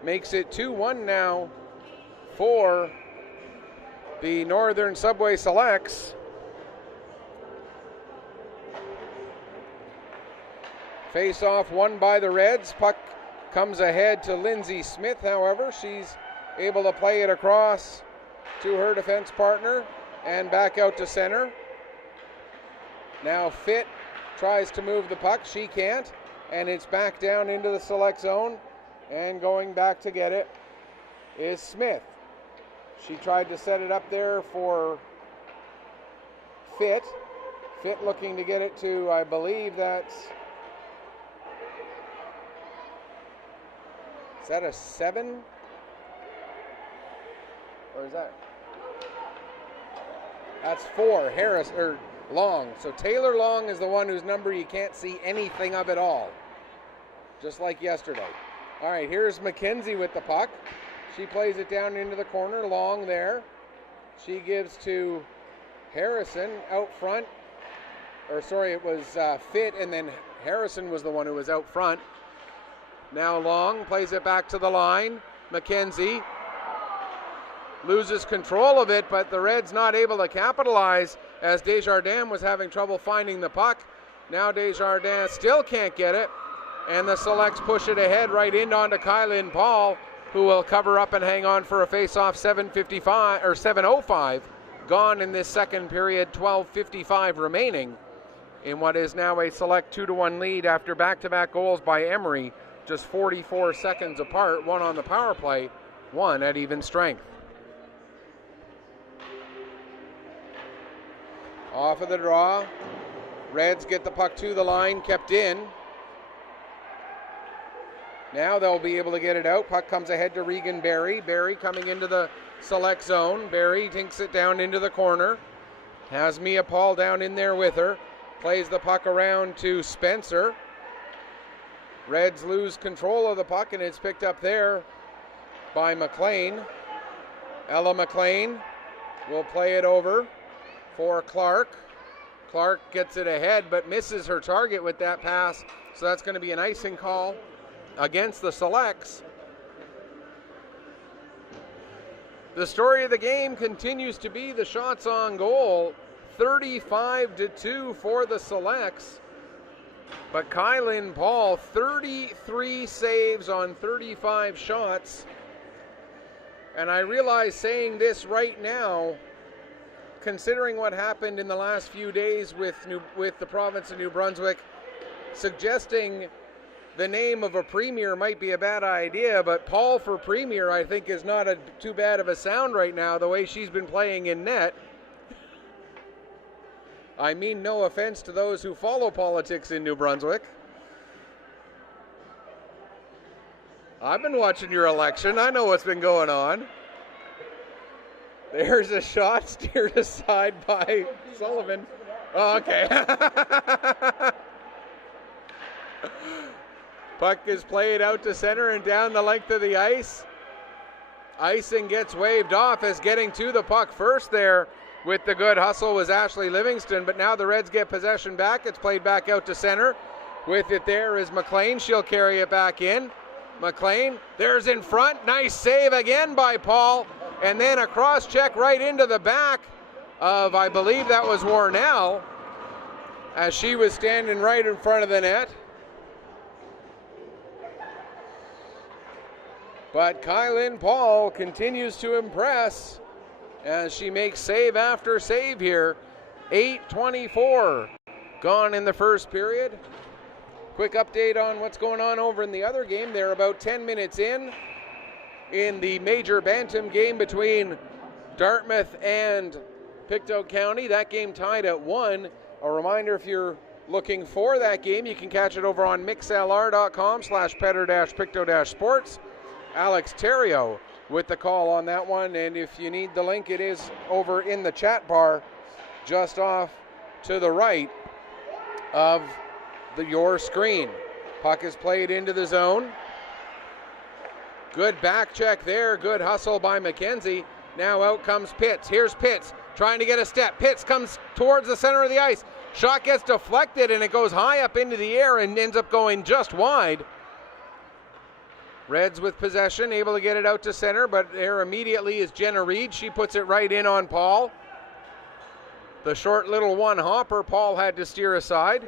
makes it 2-1 now for the Northern Subway Selects. Face-off won by the Reds. Puck comes ahead to Lindsay Smith, however. She's able to play it across to her defense partner and back out to center. Now Fitt tries to move the puck. She can't. And it's back down into the Select zone. And going back to get it is Smith. She tried to set it up there for Fitt. Fitt looking to get it to, I believe that's, is that a 7? Or is that? That's 4. Harris, or Long. So Taylor Long is the one whose number you can't see anything of at all. Just like yesterday. All right, here's McKenzie with the puck. She plays it down into the corner. Long there. She gives to Harrison out front. Or sorry, it was Fitt, and then Harrison was the one who was out front. Now Long plays it back to the line. McKenzie loses control of it, but the Reds not able to capitalize as Desjardins was having trouble finding the puck. Now Desjardins still can't get it, and the Selects push it ahead right in onto Kylan Paul, who will cover up and hang on for a face-off. 7:55 or 7:05 gone in this second period. 12:55 remaining in what is now a Select 2-1 lead after back-to-back goals by Emery, just 44 seconds apart. One on the power play, one at even strength. Off of the draw. Reds get the puck to the line, kept in. Now they'll be able to get it out. Puck comes ahead to Regan Barry. Barry coming into the Select zone. Barry tinks it down into the corner. Has Mia Paul down in there with her. Plays the puck around to Spencer. Reds lose control of the puck, and it's picked up there by McLean. Ella McLean will play it over for Clark. Clark gets it ahead but misses her target with that pass, so that's going to be an icing call against the Selects. The story of the game continues to be the shots on goal. 35-2 for the Selects. But Kylan Paul, 33 saves on 35 shots. And I realize saying this right now, considering what happened in the last few days with the province of New Brunswick, suggesting the name of a premier might be a bad idea, but Paul for premier I think is not too bad of a sound right now, the way she's been playing in net. I mean no offense to those who follow politics in New Brunswick. I've been watching your election. I know what's been going on. There's a shot steered aside by Sullivan. Oh, okay. Puck is played out to center and down the length of the ice. Icing gets waved off as getting to the puck first there with the good hustle was Ashley Livingston, but now the Reds get possession back. It's played back out to center. With it there is McLean. She'll carry it back in. McLean, there's in front. Nice save again by Paul. And then a cross check right into the back of, I believe that was Warnell, as she was standing right in front of the net. But Kylan Paul continues to impress as she makes save after save here. 8:24 gone in the first period. Quick update on what's going on over in the other game. They're about 10 minutes in the major bantam game between Dartmouth and Pictou County. That game tied at 1. A reminder, if you're looking for that game, you can catch it over on mixlr.com/Petter-Pictou-Sports. Alex Terrio with the call on that one, and if you need the link, it is over in the chat bar just off to the right of your screen. Puck is played into the zone. Good back check there, good hustle by McKenzie. Now out comes Pitts. Here's Pitts trying to get a step. Pitts comes towards the center of the ice. Shot gets deflected and it goes high up into the air and ends up going just wide. Reds with possession, able to get it out to center, but there immediately is Jenna Reed. She puts it right in on Paul. The short little one hopper, Paul had to steer aside.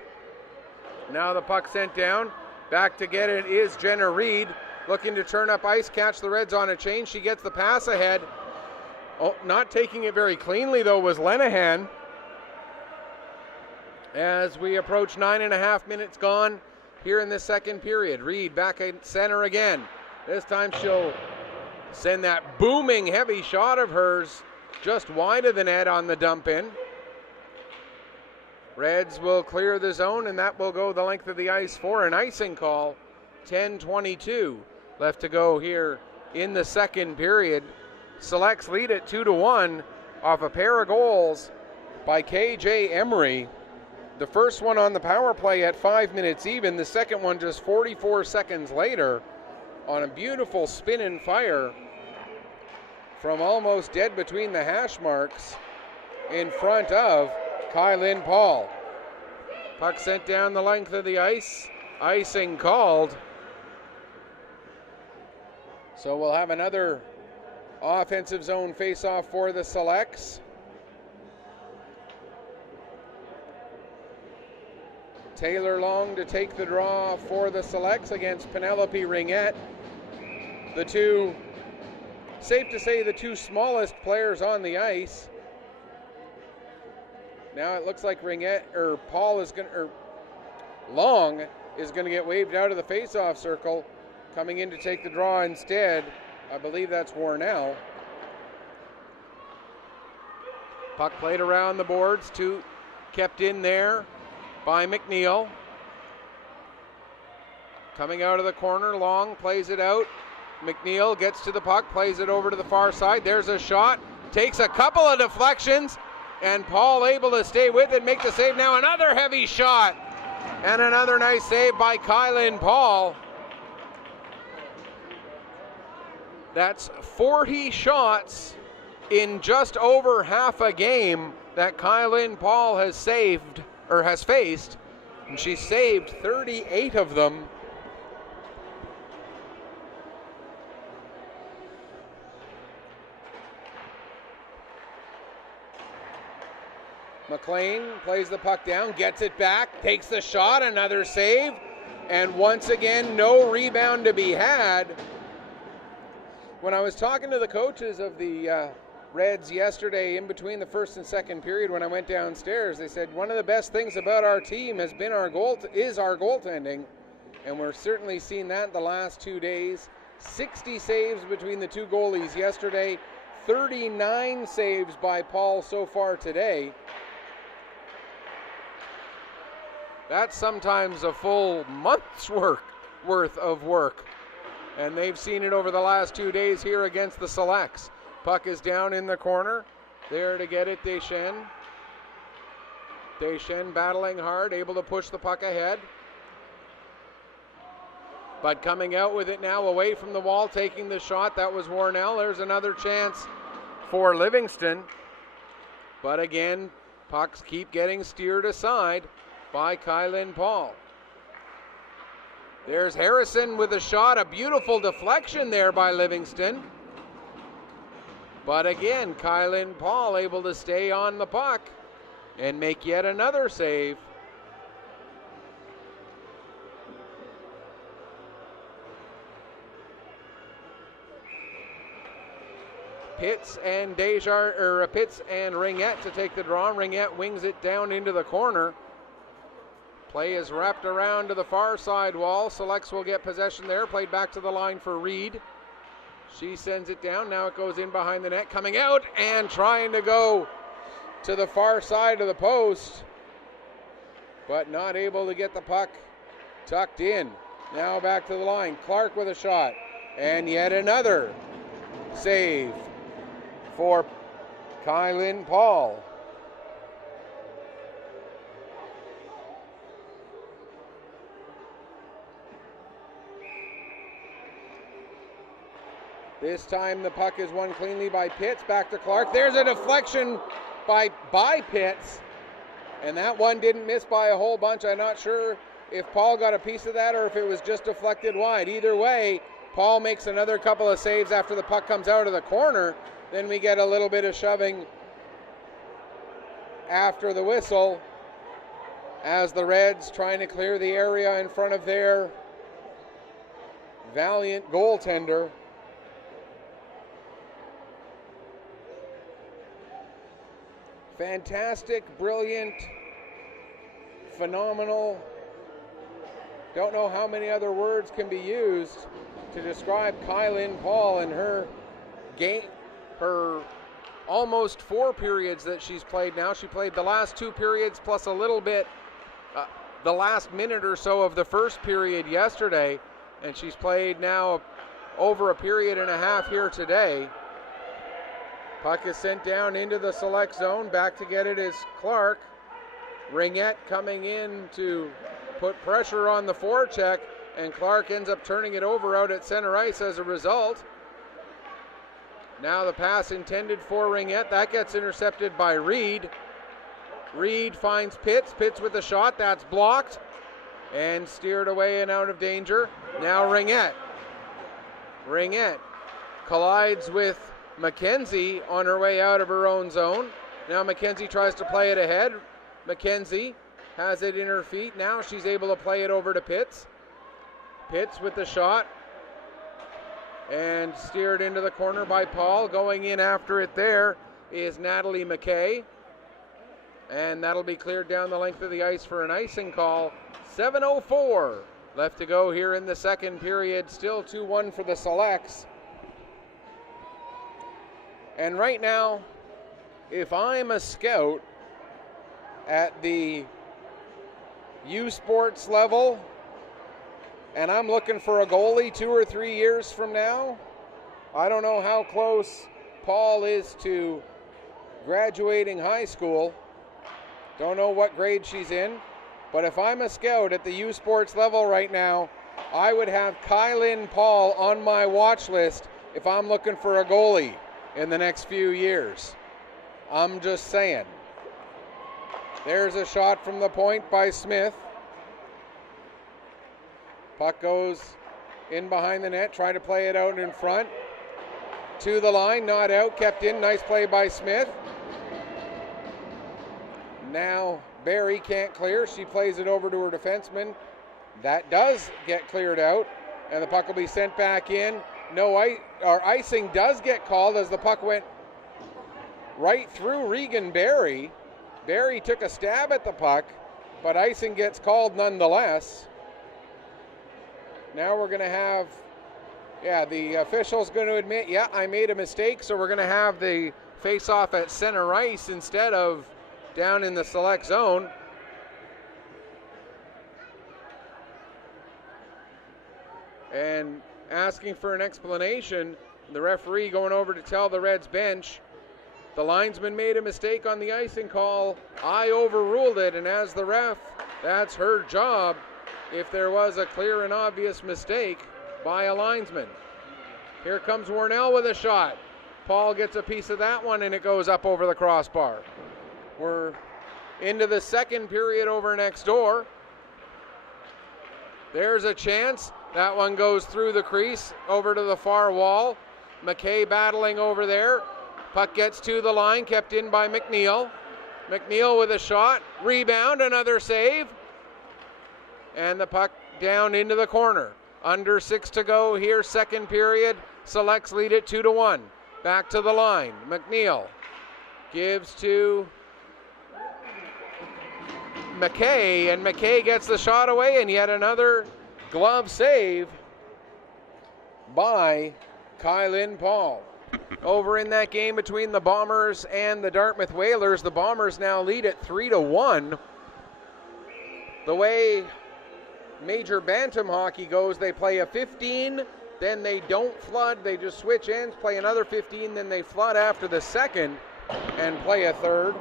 Now the puck sent down. Back to get it is Jenna Reed, looking to turn up ice, catch the Reds on a chain. She gets the pass ahead. Oh, not taking it very cleanly though was Lenahan. As we approach 9.5 minutes gone here in the second period. Reed back at center again. This time she'll send that booming heavy shot of hers just wide of the net on the dump in. Reds will clear the zone and that will go the length of the ice for an icing call. 10:22 left to go here in the second period. Selects lead at 2-1 off a pair of goals by KJ Emery. The first one on the power play at 5 minutes even. The second one just 44 seconds later on a beautiful spin and fire from almost dead between the hash marks in front of Kylan Paul. Puck sent down the length of the ice. Icing called. So we'll have another offensive zone face-off for the Selects. Taylor Long to take the draw for the Selects against Penelope Ringette. The two, safe to say, the two smallest players on the ice. Now it looks like Long is going to get waved out of the face-off circle. Coming in to take the draw instead, I believe that's Warnell. Puck played around the boards, two kept in there by McNeil. Coming out of the corner, Long plays it out. McNeil gets to the puck, plays it over to the far side. There's a shot, takes a couple of deflections, and Paul able to stay with it, make the save. Now another heavy shot, and another nice save by Kylan Paul. That's 40 shots in just over half a game that Kylan Paul has saved, or has faced, and she saved 38 of them. McLean plays the puck down, gets it back, takes the shot, another save, and once again, no rebound to be had. When I was talking to the coaches of the Reds yesterday in between the first and second period when I went downstairs, they said one of the best things about our team has been our goaltending, and we're certainly seeing that the last 2 days. 60 saves between the two goalies yesterday, 39 saves by Paul so far today. That's sometimes a full month's worth of work. And they've seen it over the last 2 days here against the Selects. Puck is down in the corner. There to get it, Deschênes. Deschênes battling hard, able to push the puck ahead. But coming out with it now away from the wall, taking the shot. That was Warnell. There's another chance for Livingston. But again, pucks keep getting steered aside by Kylan Paul. There's Harrison with a shot, a beautiful deflection there by Livingston. But again, Kylan Paul able to stay on the puck and make yet another save. Pitts and Ringette to take the draw. Ringette wings it down into the corner. Play is wrapped around to the far side wall. Selects will get possession there. Played back to the line for Reed. She sends it down. Now it goes in behind the net. Coming out and trying to go to the far side of the post, but not able to get the puck tucked in. Now back to the line. Clark with a shot. And yet another save for Kylan Paul. This time the puck is won cleanly by Pitts. Back to Clark. There's a deflection by Pitts. And that one didn't miss by a whole bunch. I'm not sure if Paul got a piece of that or if it was just deflected wide. Either way, Paul makes another couple of saves after the puck comes out of the corner. Then we get a little bit of shoving after the whistle as the Reds trying to clear the area in front of their valiant goaltender. Fantastic, brilliant, phenomenal. Don't know how many other words can be used to describe Kylan Paul and her game, her almost 4 periods that she's played now. She played the last 2 periods plus a little bit the last minute or so of the first period yesterday, and she's played now over a period and a half here today. Puck is sent down into the select zone. Back to get it is Clark. Ringette coming in to put pressure on the forecheck, and Clark ends up turning it over out at center ice as a result. Now the pass intended for Ringette. That gets intercepted by Reed. Reed finds Pitts. Pitts with the shot. That's blocked and steered away and out of danger. Now Ringette. Ringette collides with McKenzie on her way out of her own zone. Now McKenzie tries to play it ahead. McKenzie has it in her feet. Now she's able to play it over to Pitts. Pitts with the shot and steered into the corner by Paul. Going in after it there is Natalie McKay. And that'll be cleared down the length of the ice for an icing call. 7:04 left to go here in the second period. Still 2-1 for the Selects. And right now, if I'm a scout at the U Sports level and I'm looking for a goalie 2 or 3 years from now, I don't know how close Paul is to graduating high school. Don't know what grade she's in. But if I'm a scout at the U Sports level right now, I would have Kylan Paul on my watch list if I'm looking for a goalie in the next few years. I'm just saying. There's a shot from the point by Smith. Puck goes in behind the net, trying to play it out in front. To the line, not out, kept in. Nice play by Smith. Now Barry can't clear. She plays it over to her defenseman. That does get cleared out, and the puck will be sent back in. Icing does get called as the puck went right through Regan Barry. Barry took a stab at the puck, but icing gets called nonetheless. Now we're going to have, the official's going to admit, I made a mistake, so we're going to have the face-off at center ice instead of down in the select zone. And asking for an explanation, the referee going over to tell the Reds bench, the linesman made a mistake on the icing call. I overruled it, and as the ref, that's her job if there was a clear and obvious mistake by a linesman. Here comes Warnell with a shot. Paul gets a piece of that one, and it goes up over the crossbar. We're into the second period over next door. There's a chance. That one goes through the crease over to the far wall. McKay battling over there. Puck gets to the line, kept in by McNeil. McNeil with a shot. Rebound, another save. And the puck down into the corner. Under 6 to go here, second period. Selects lead it 2-1. Back to the line. McNeil gives to McKay, and McKay gets the shot away, and yet another glove save by Kylan Paul. Over in that game between the Bombers and the Dartmouth Whalers, the Bombers now lead at 3-1. The way Major Bantam hockey goes, they play a 15, then they don't flood, they just switch ends, play another 15, then they flood after the second and play a third.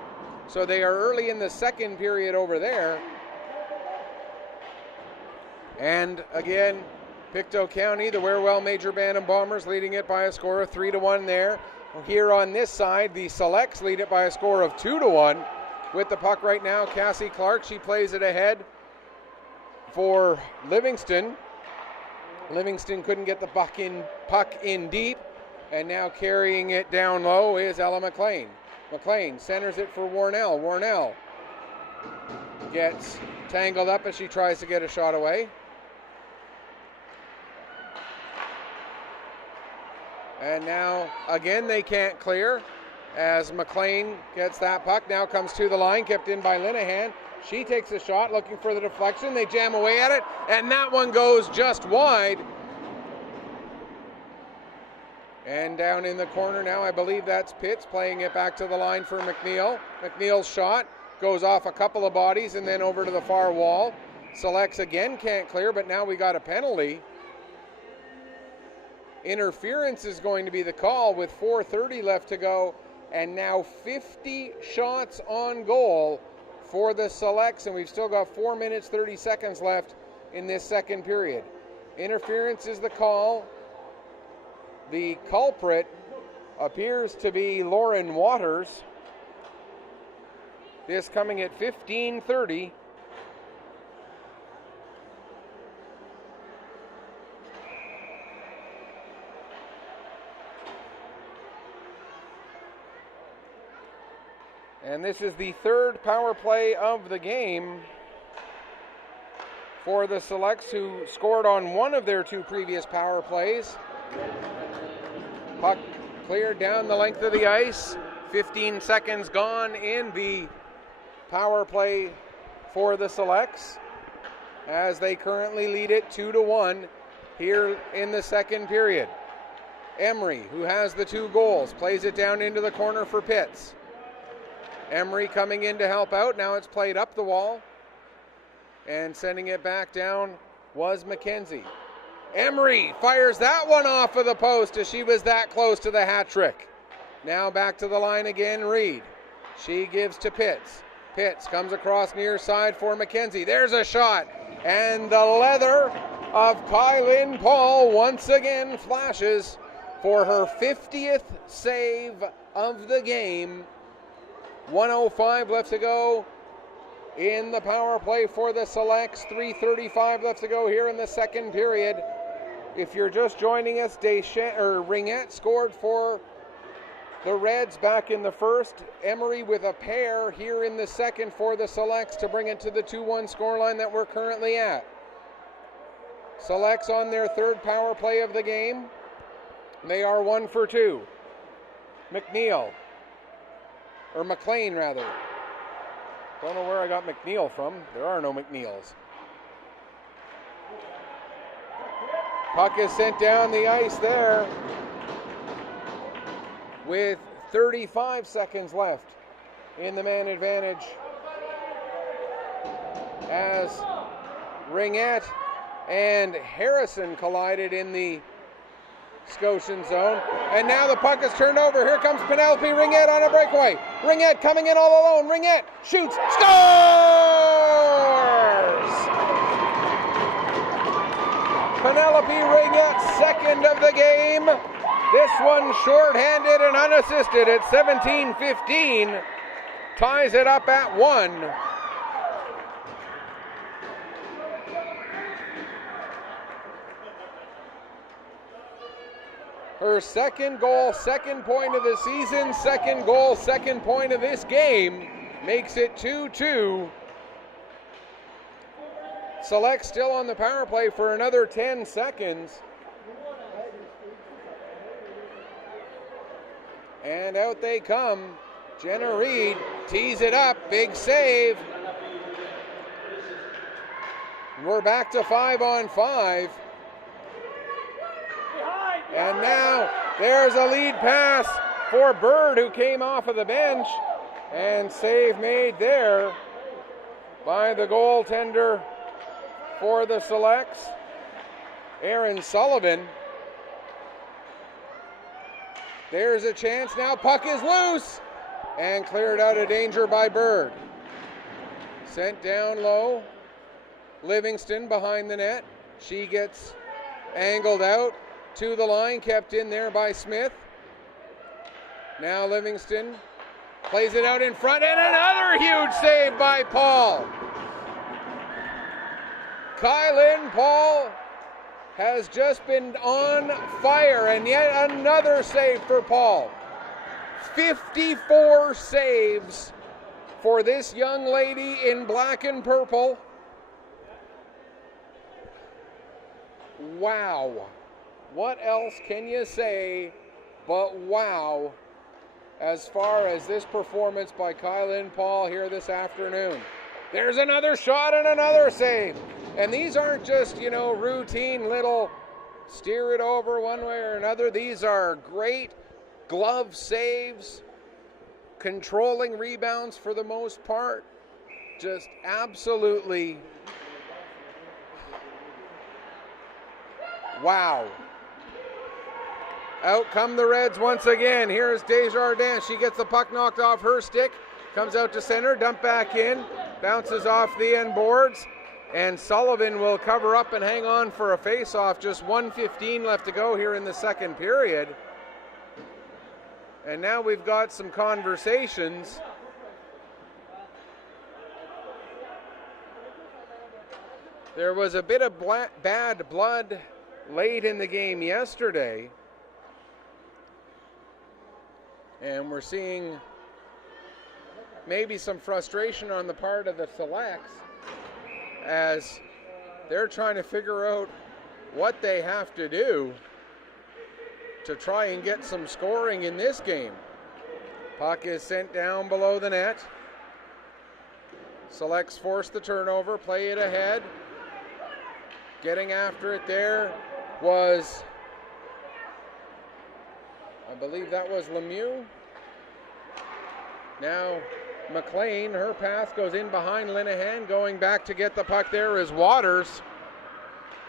So they are early in the second period over there. And again, Pictou County, the Wherewell Major Bantam Bombers leading it by a score of 3-1 there. Here on this side, the Selects lead it by a score of 2-1. With the puck right now, Cassie Clark, she plays it ahead for Livingston. Livingston couldn't get the puck in deep, and now carrying it down low is Ella McLean. McLean centers it for Warnell. Warnell gets tangled up as she tries to get a shot away. And now, again, they can't clear as McLean gets that puck. Now comes to the line, kept in by Linehan. She takes a shot, looking for the deflection. They jam away at it, and that one goes just wide. And down in the corner now, I believe that's Pitts playing it back to the line for McNeil. McNeil's shot goes off a couple of bodies and then over to the far wall. Selects again, can't clear, but now we got a penalty. Interference is going to be the call with 4:30 left to go, and now 50 shots on goal for the Selects, and we've still got 4 minutes 30 seconds left in this second period. Interference is the call. The culprit appears to be Lauren Waters. This coming at 15:30. And this is the third power play of the game for the Selects, who scored on one of their two previous power plays. Puck cleared down the length of the ice. 15 seconds gone in the power play for the Selects, as they currently lead it 2-1 here in the second period. Emery, who has the 2 goals, plays it down into the corner for Pitts. Emery coming in to help out. Now it's played up the wall, and sending it back down was McKenzie. Emery fires that one off of the post as she was that close to the hat trick. Now back to the line again, Reed. She gives to Pitts. Pitts comes across near side for McKenzie. There's a shot, and the leather of Kylan Paul once again flashes for her 50th save of the game. 1:05 left to go in the power play for the Selects. 3:35 left to go here in the second period. If you're just joining us, Ringette scored for the Reds back in the first. Emery with a pair here in the second for the Selects to bring it to the 2-1 scoreline that we're currently at. Selects on their third power play of the game. They are 1 for 2. McLean rather. Don't know where I got McNeil from. There are no McNeils. Puck is sent down the ice there with 35 seconds left in the man advantage as Ringette and Harrison collided in the Scotian zone. And now the puck is turned over. Here comes Penelope Ringette on a breakaway. Ringette coming in all alone. Ringette shoots, scores! Penelope Ringette, second of the game. This one shorthanded and unassisted at 17:15. Ties it up at 1. Her second goal, second point of the season, second goal, second point of this game, makes it 2-2. Select still on the power play for another 10 seconds. And out they come. Jenna Reed tees it up, big save. We're back to 5-on-5. And now there's a lead pass for Bird, who came off of the bench, and save made there by the goaltender for the Selects, Aaron Sullivan. There's a chance now. Puck is loose and cleared out of danger by Bird. Sent down low. Livingston behind the net. She gets angled out to the line, kept in there by Smith. Now Livingston plays it out in front, and another huge save by Paul. Kylan Paul has just been on fire, and yet another save for Paul. 54 saves for this young lady in black and purple. Wow. What else can you say but wow as far as this performance by Kylan Paul here this afternoon. There's another shot and another save. And these aren't just, routine little steer it over one way or another. These are great glove saves, controlling rebounds for the most part. Just absolutely wow. Out come the Reds once again. Here's Desjardins. She gets the puck knocked off her stick. Comes out to center, dump back in. Bounces off the end boards. And Sullivan will cover up and hang on for a face-off. Just 1:15 left to go here in the second period. And now we've got some conversations. There was a bit of bad blood late in the game yesterday. And we're seeing maybe some frustration on the part of the Selects as they're trying to figure out what they have to do to try and get some scoring in this game. Puck is sent down below the net. Selects force the turnover, play it ahead. Getting after it there was, I believe that was Lemieux. Now McLean, her pass goes in behind Linehan. Going back to get the puck there is Waters.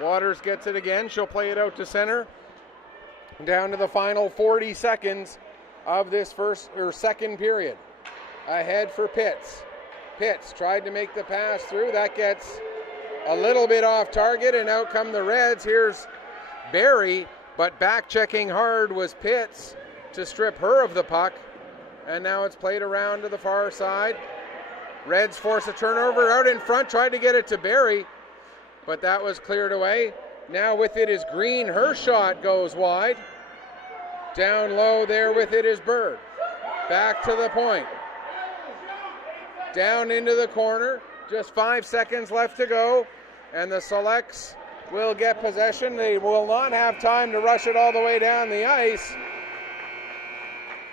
Waters gets it again. She'll play it out to center. Down to the final 40 seconds of this second period. Ahead for Pitts. Pitts tried to make the pass through. That gets a little bit off target, and out come the Reds. Here's Barry, but back checking hard was Pitts to strip her of the puck. And now it's played around to the far side. Reds force a turnover out in front, tried to get it to Barry, but that was cleared away. Now with it is Green. Her shot goes wide. Down low there with it is Bird. Back to the point. Down into the corner. Just 5 seconds left to go. And the Selects will get possession. They will not have time to rush it all the way down the ice.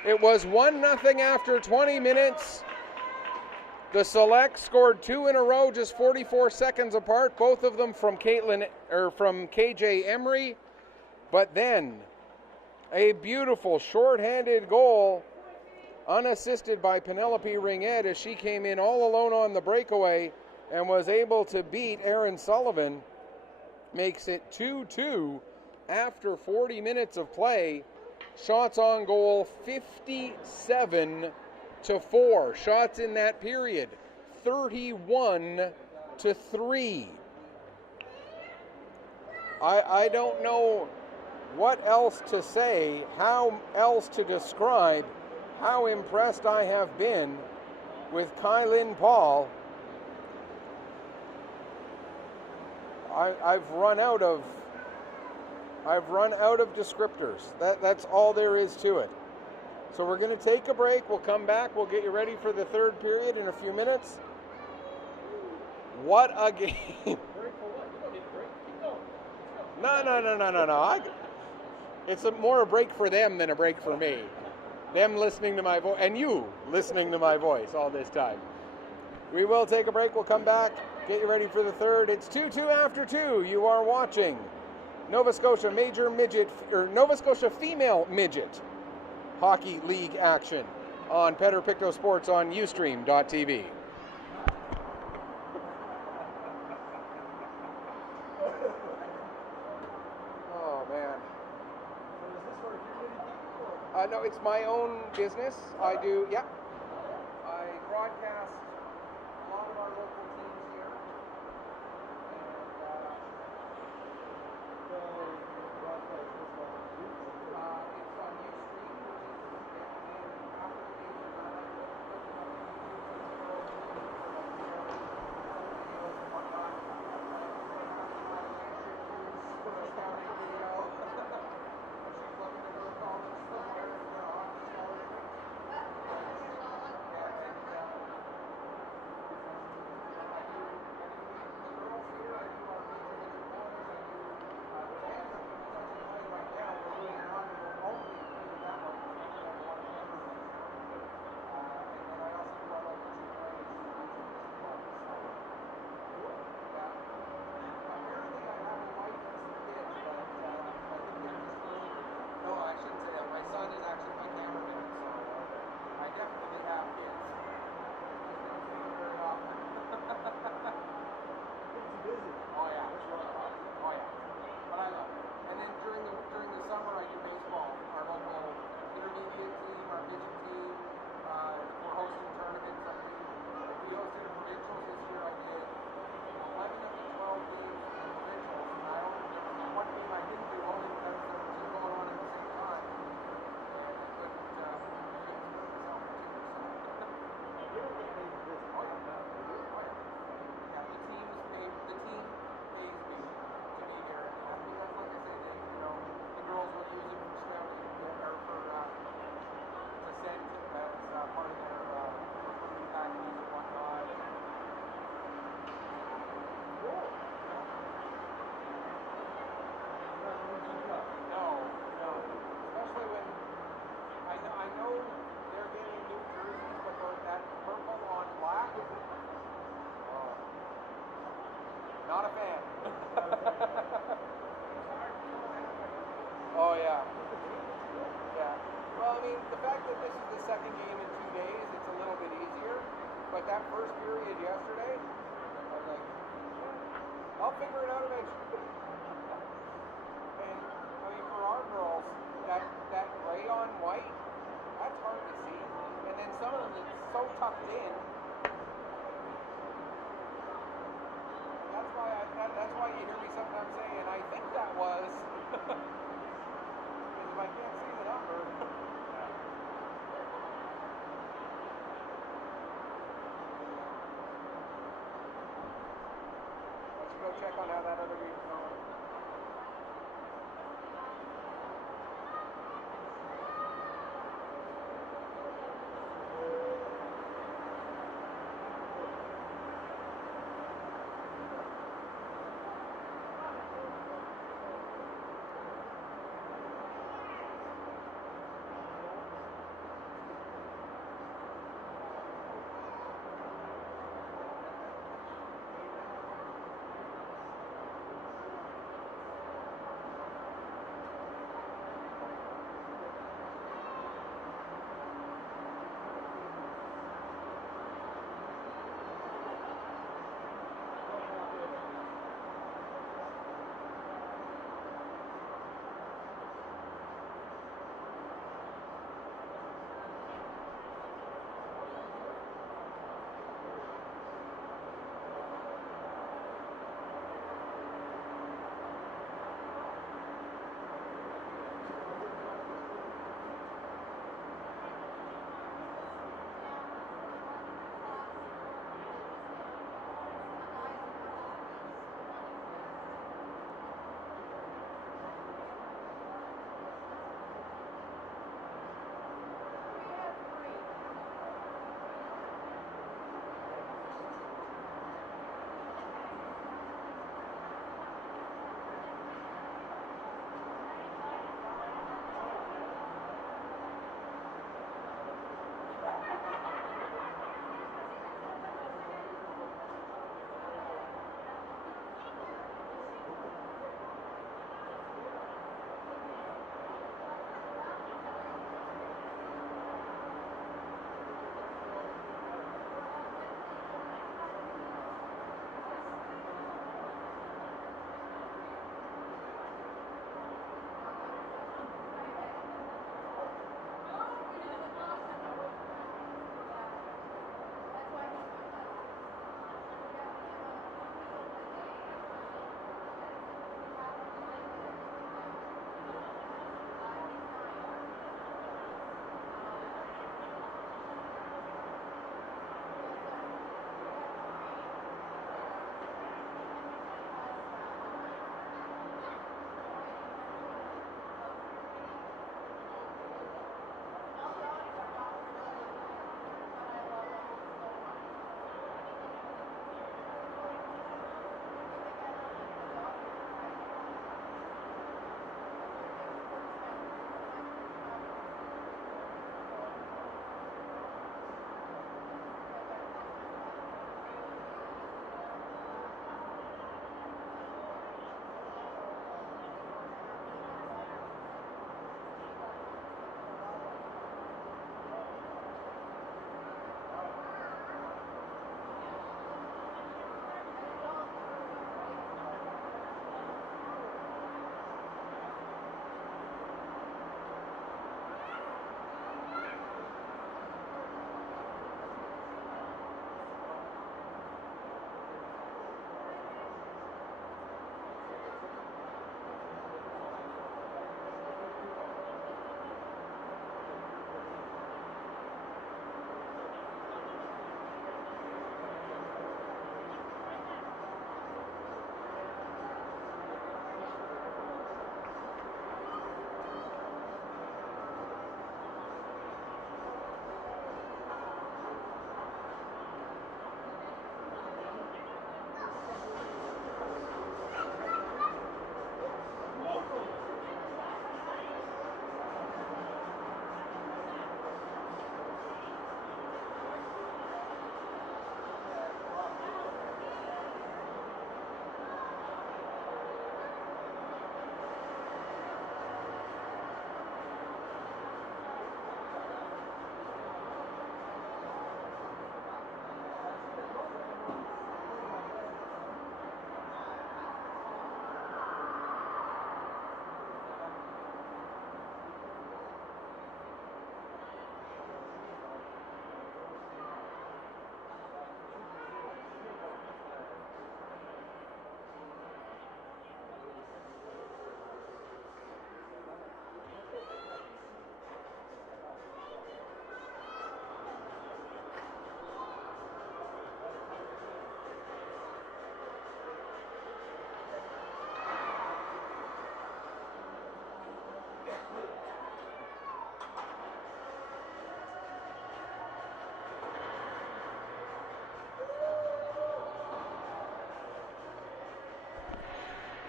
It was 1-0 after 20 minutes. The Selects scored 2 in a row, just 44 seconds apart, both of them from KJ Emery. But then a beautiful shorthanded goal, unassisted by Penelope Ringette, as she came in all alone on the breakaway and was able to beat Aaron Sullivan. Makes it 2-2 after 40 minutes of play. Shots on goal 57-4. Shots in that period 31-3. I don't know what else to say, how else to describe how impressed I have been with Kylin Paul. I've run out of descriptors. That's all there is to it. So we're going to take a break. We'll come back. We'll get you ready for the third period in a few minutes. What a game. No. It's more a break for them than a break for me. Them listening to my voice, and you listening to my voice all this time. We will take a break. We'll come back. Get you ready for the third. It's 2-2 after 2. You are watching Nova Scotia Nova Scotia Female Midget Hockey League action on Pedro Picto Sports on Ustream.tv. Oh man. No, it's my own business. I broadcast a lot of our local teams here. It's on Ustream, Not a fan. Oh, yeah. Yeah. Well, I mean, the fact that this is the second game in 2 days, it's a little bit easier. But that first period yesterday, I was like, I'll figure it out eventually. And, I mean, for our girls, that gray on white, that's hard to see. And then some of them, it's so tucked in. That's why you hear me sometimes saying, I think that was. Because if I can't see the number. Let's go check on how that other game's going.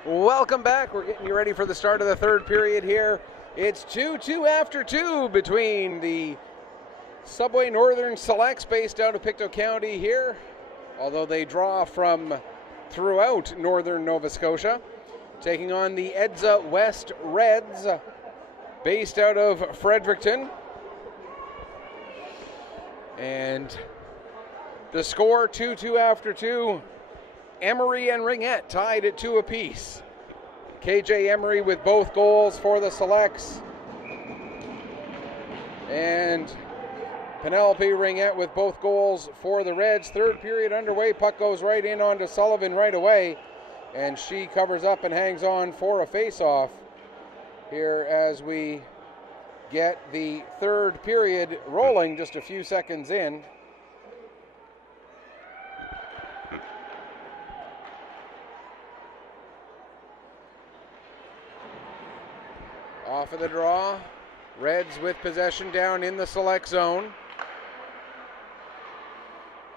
Welcome back. We're getting you ready for the start of the third period here. It's 2-2 after 2 between the Subway Northern Selects based out of Pictou County here, although they draw from throughout northern Nova Scotia, taking on the Edza West Reds based out of Fredericton. And the score 2-2 after 2. Emery and Ringette tied at 2 apiece. KJ Emery with both goals for the Selects. And Penelope Ringette with both goals for the Reds. Third period underway. Puck goes right in onto Sullivan right away. And she covers up and hangs on for a face-off here as we get the third period rolling just a few seconds in. Off of the draw, Reds with possession down in the select zone.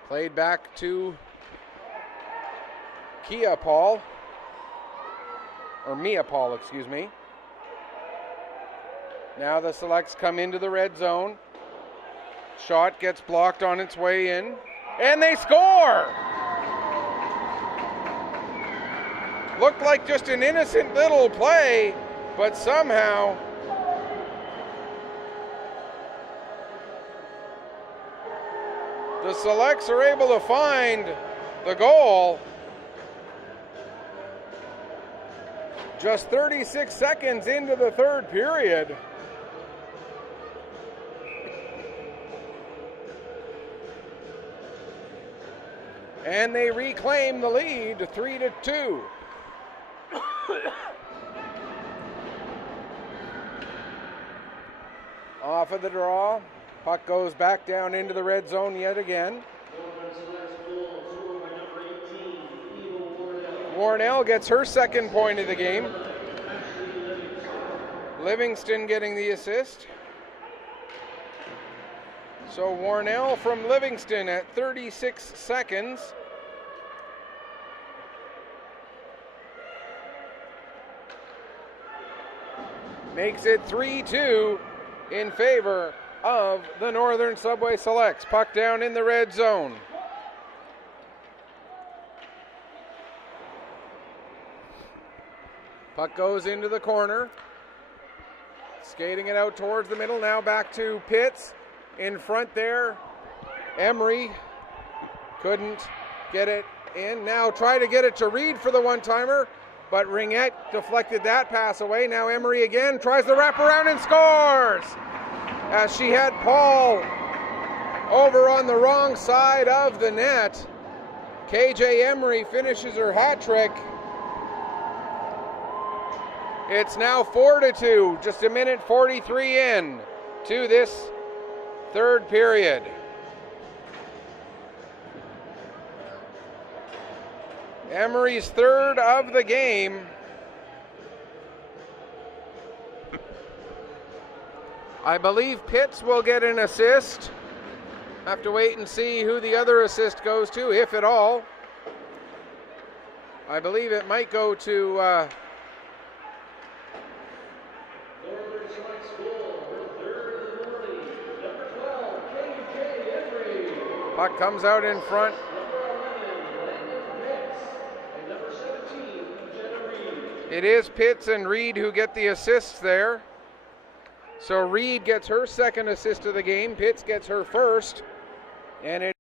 Played back to Mia Paul, excuse me. Now the Selects come into the red zone. Shot gets blocked on its way in, and they score! Looked like just an innocent little play, but somehow the Selects are able to find the goal just 36 seconds into the third period. And they reclaim the lead 3-2. Off of the draw, puck goes back down into the red zone yet again. Warnell gets her second point of the game. Livingston getting the assist. So Warnell from Livingston at 36 seconds. Makes it 3-2 in favor of the Northern Subway Selects. Puck down in the red zone. Puck goes into the corner. Skating it out towards the middle. Now back to Pitts. In front there. Emery couldn't get it in. Now try to get it to Reed for the one-timer. But Ringette deflected that pass away. Now Emery again tries the wraparound and scores! As she had Paul over on the wrong side of the net. KJ Emery finishes her hat trick. It's now 4-2, just a minute 43 in to this third period. Emery's third of the game. I believe Pitts will get an assist. Have to wait and see who the other assist goes to, if at all. I believe it might go to puck comes out in front. It is Pitts and Reed who get the assists there. So Reed gets her second assist of the game. Pitts gets her first. And it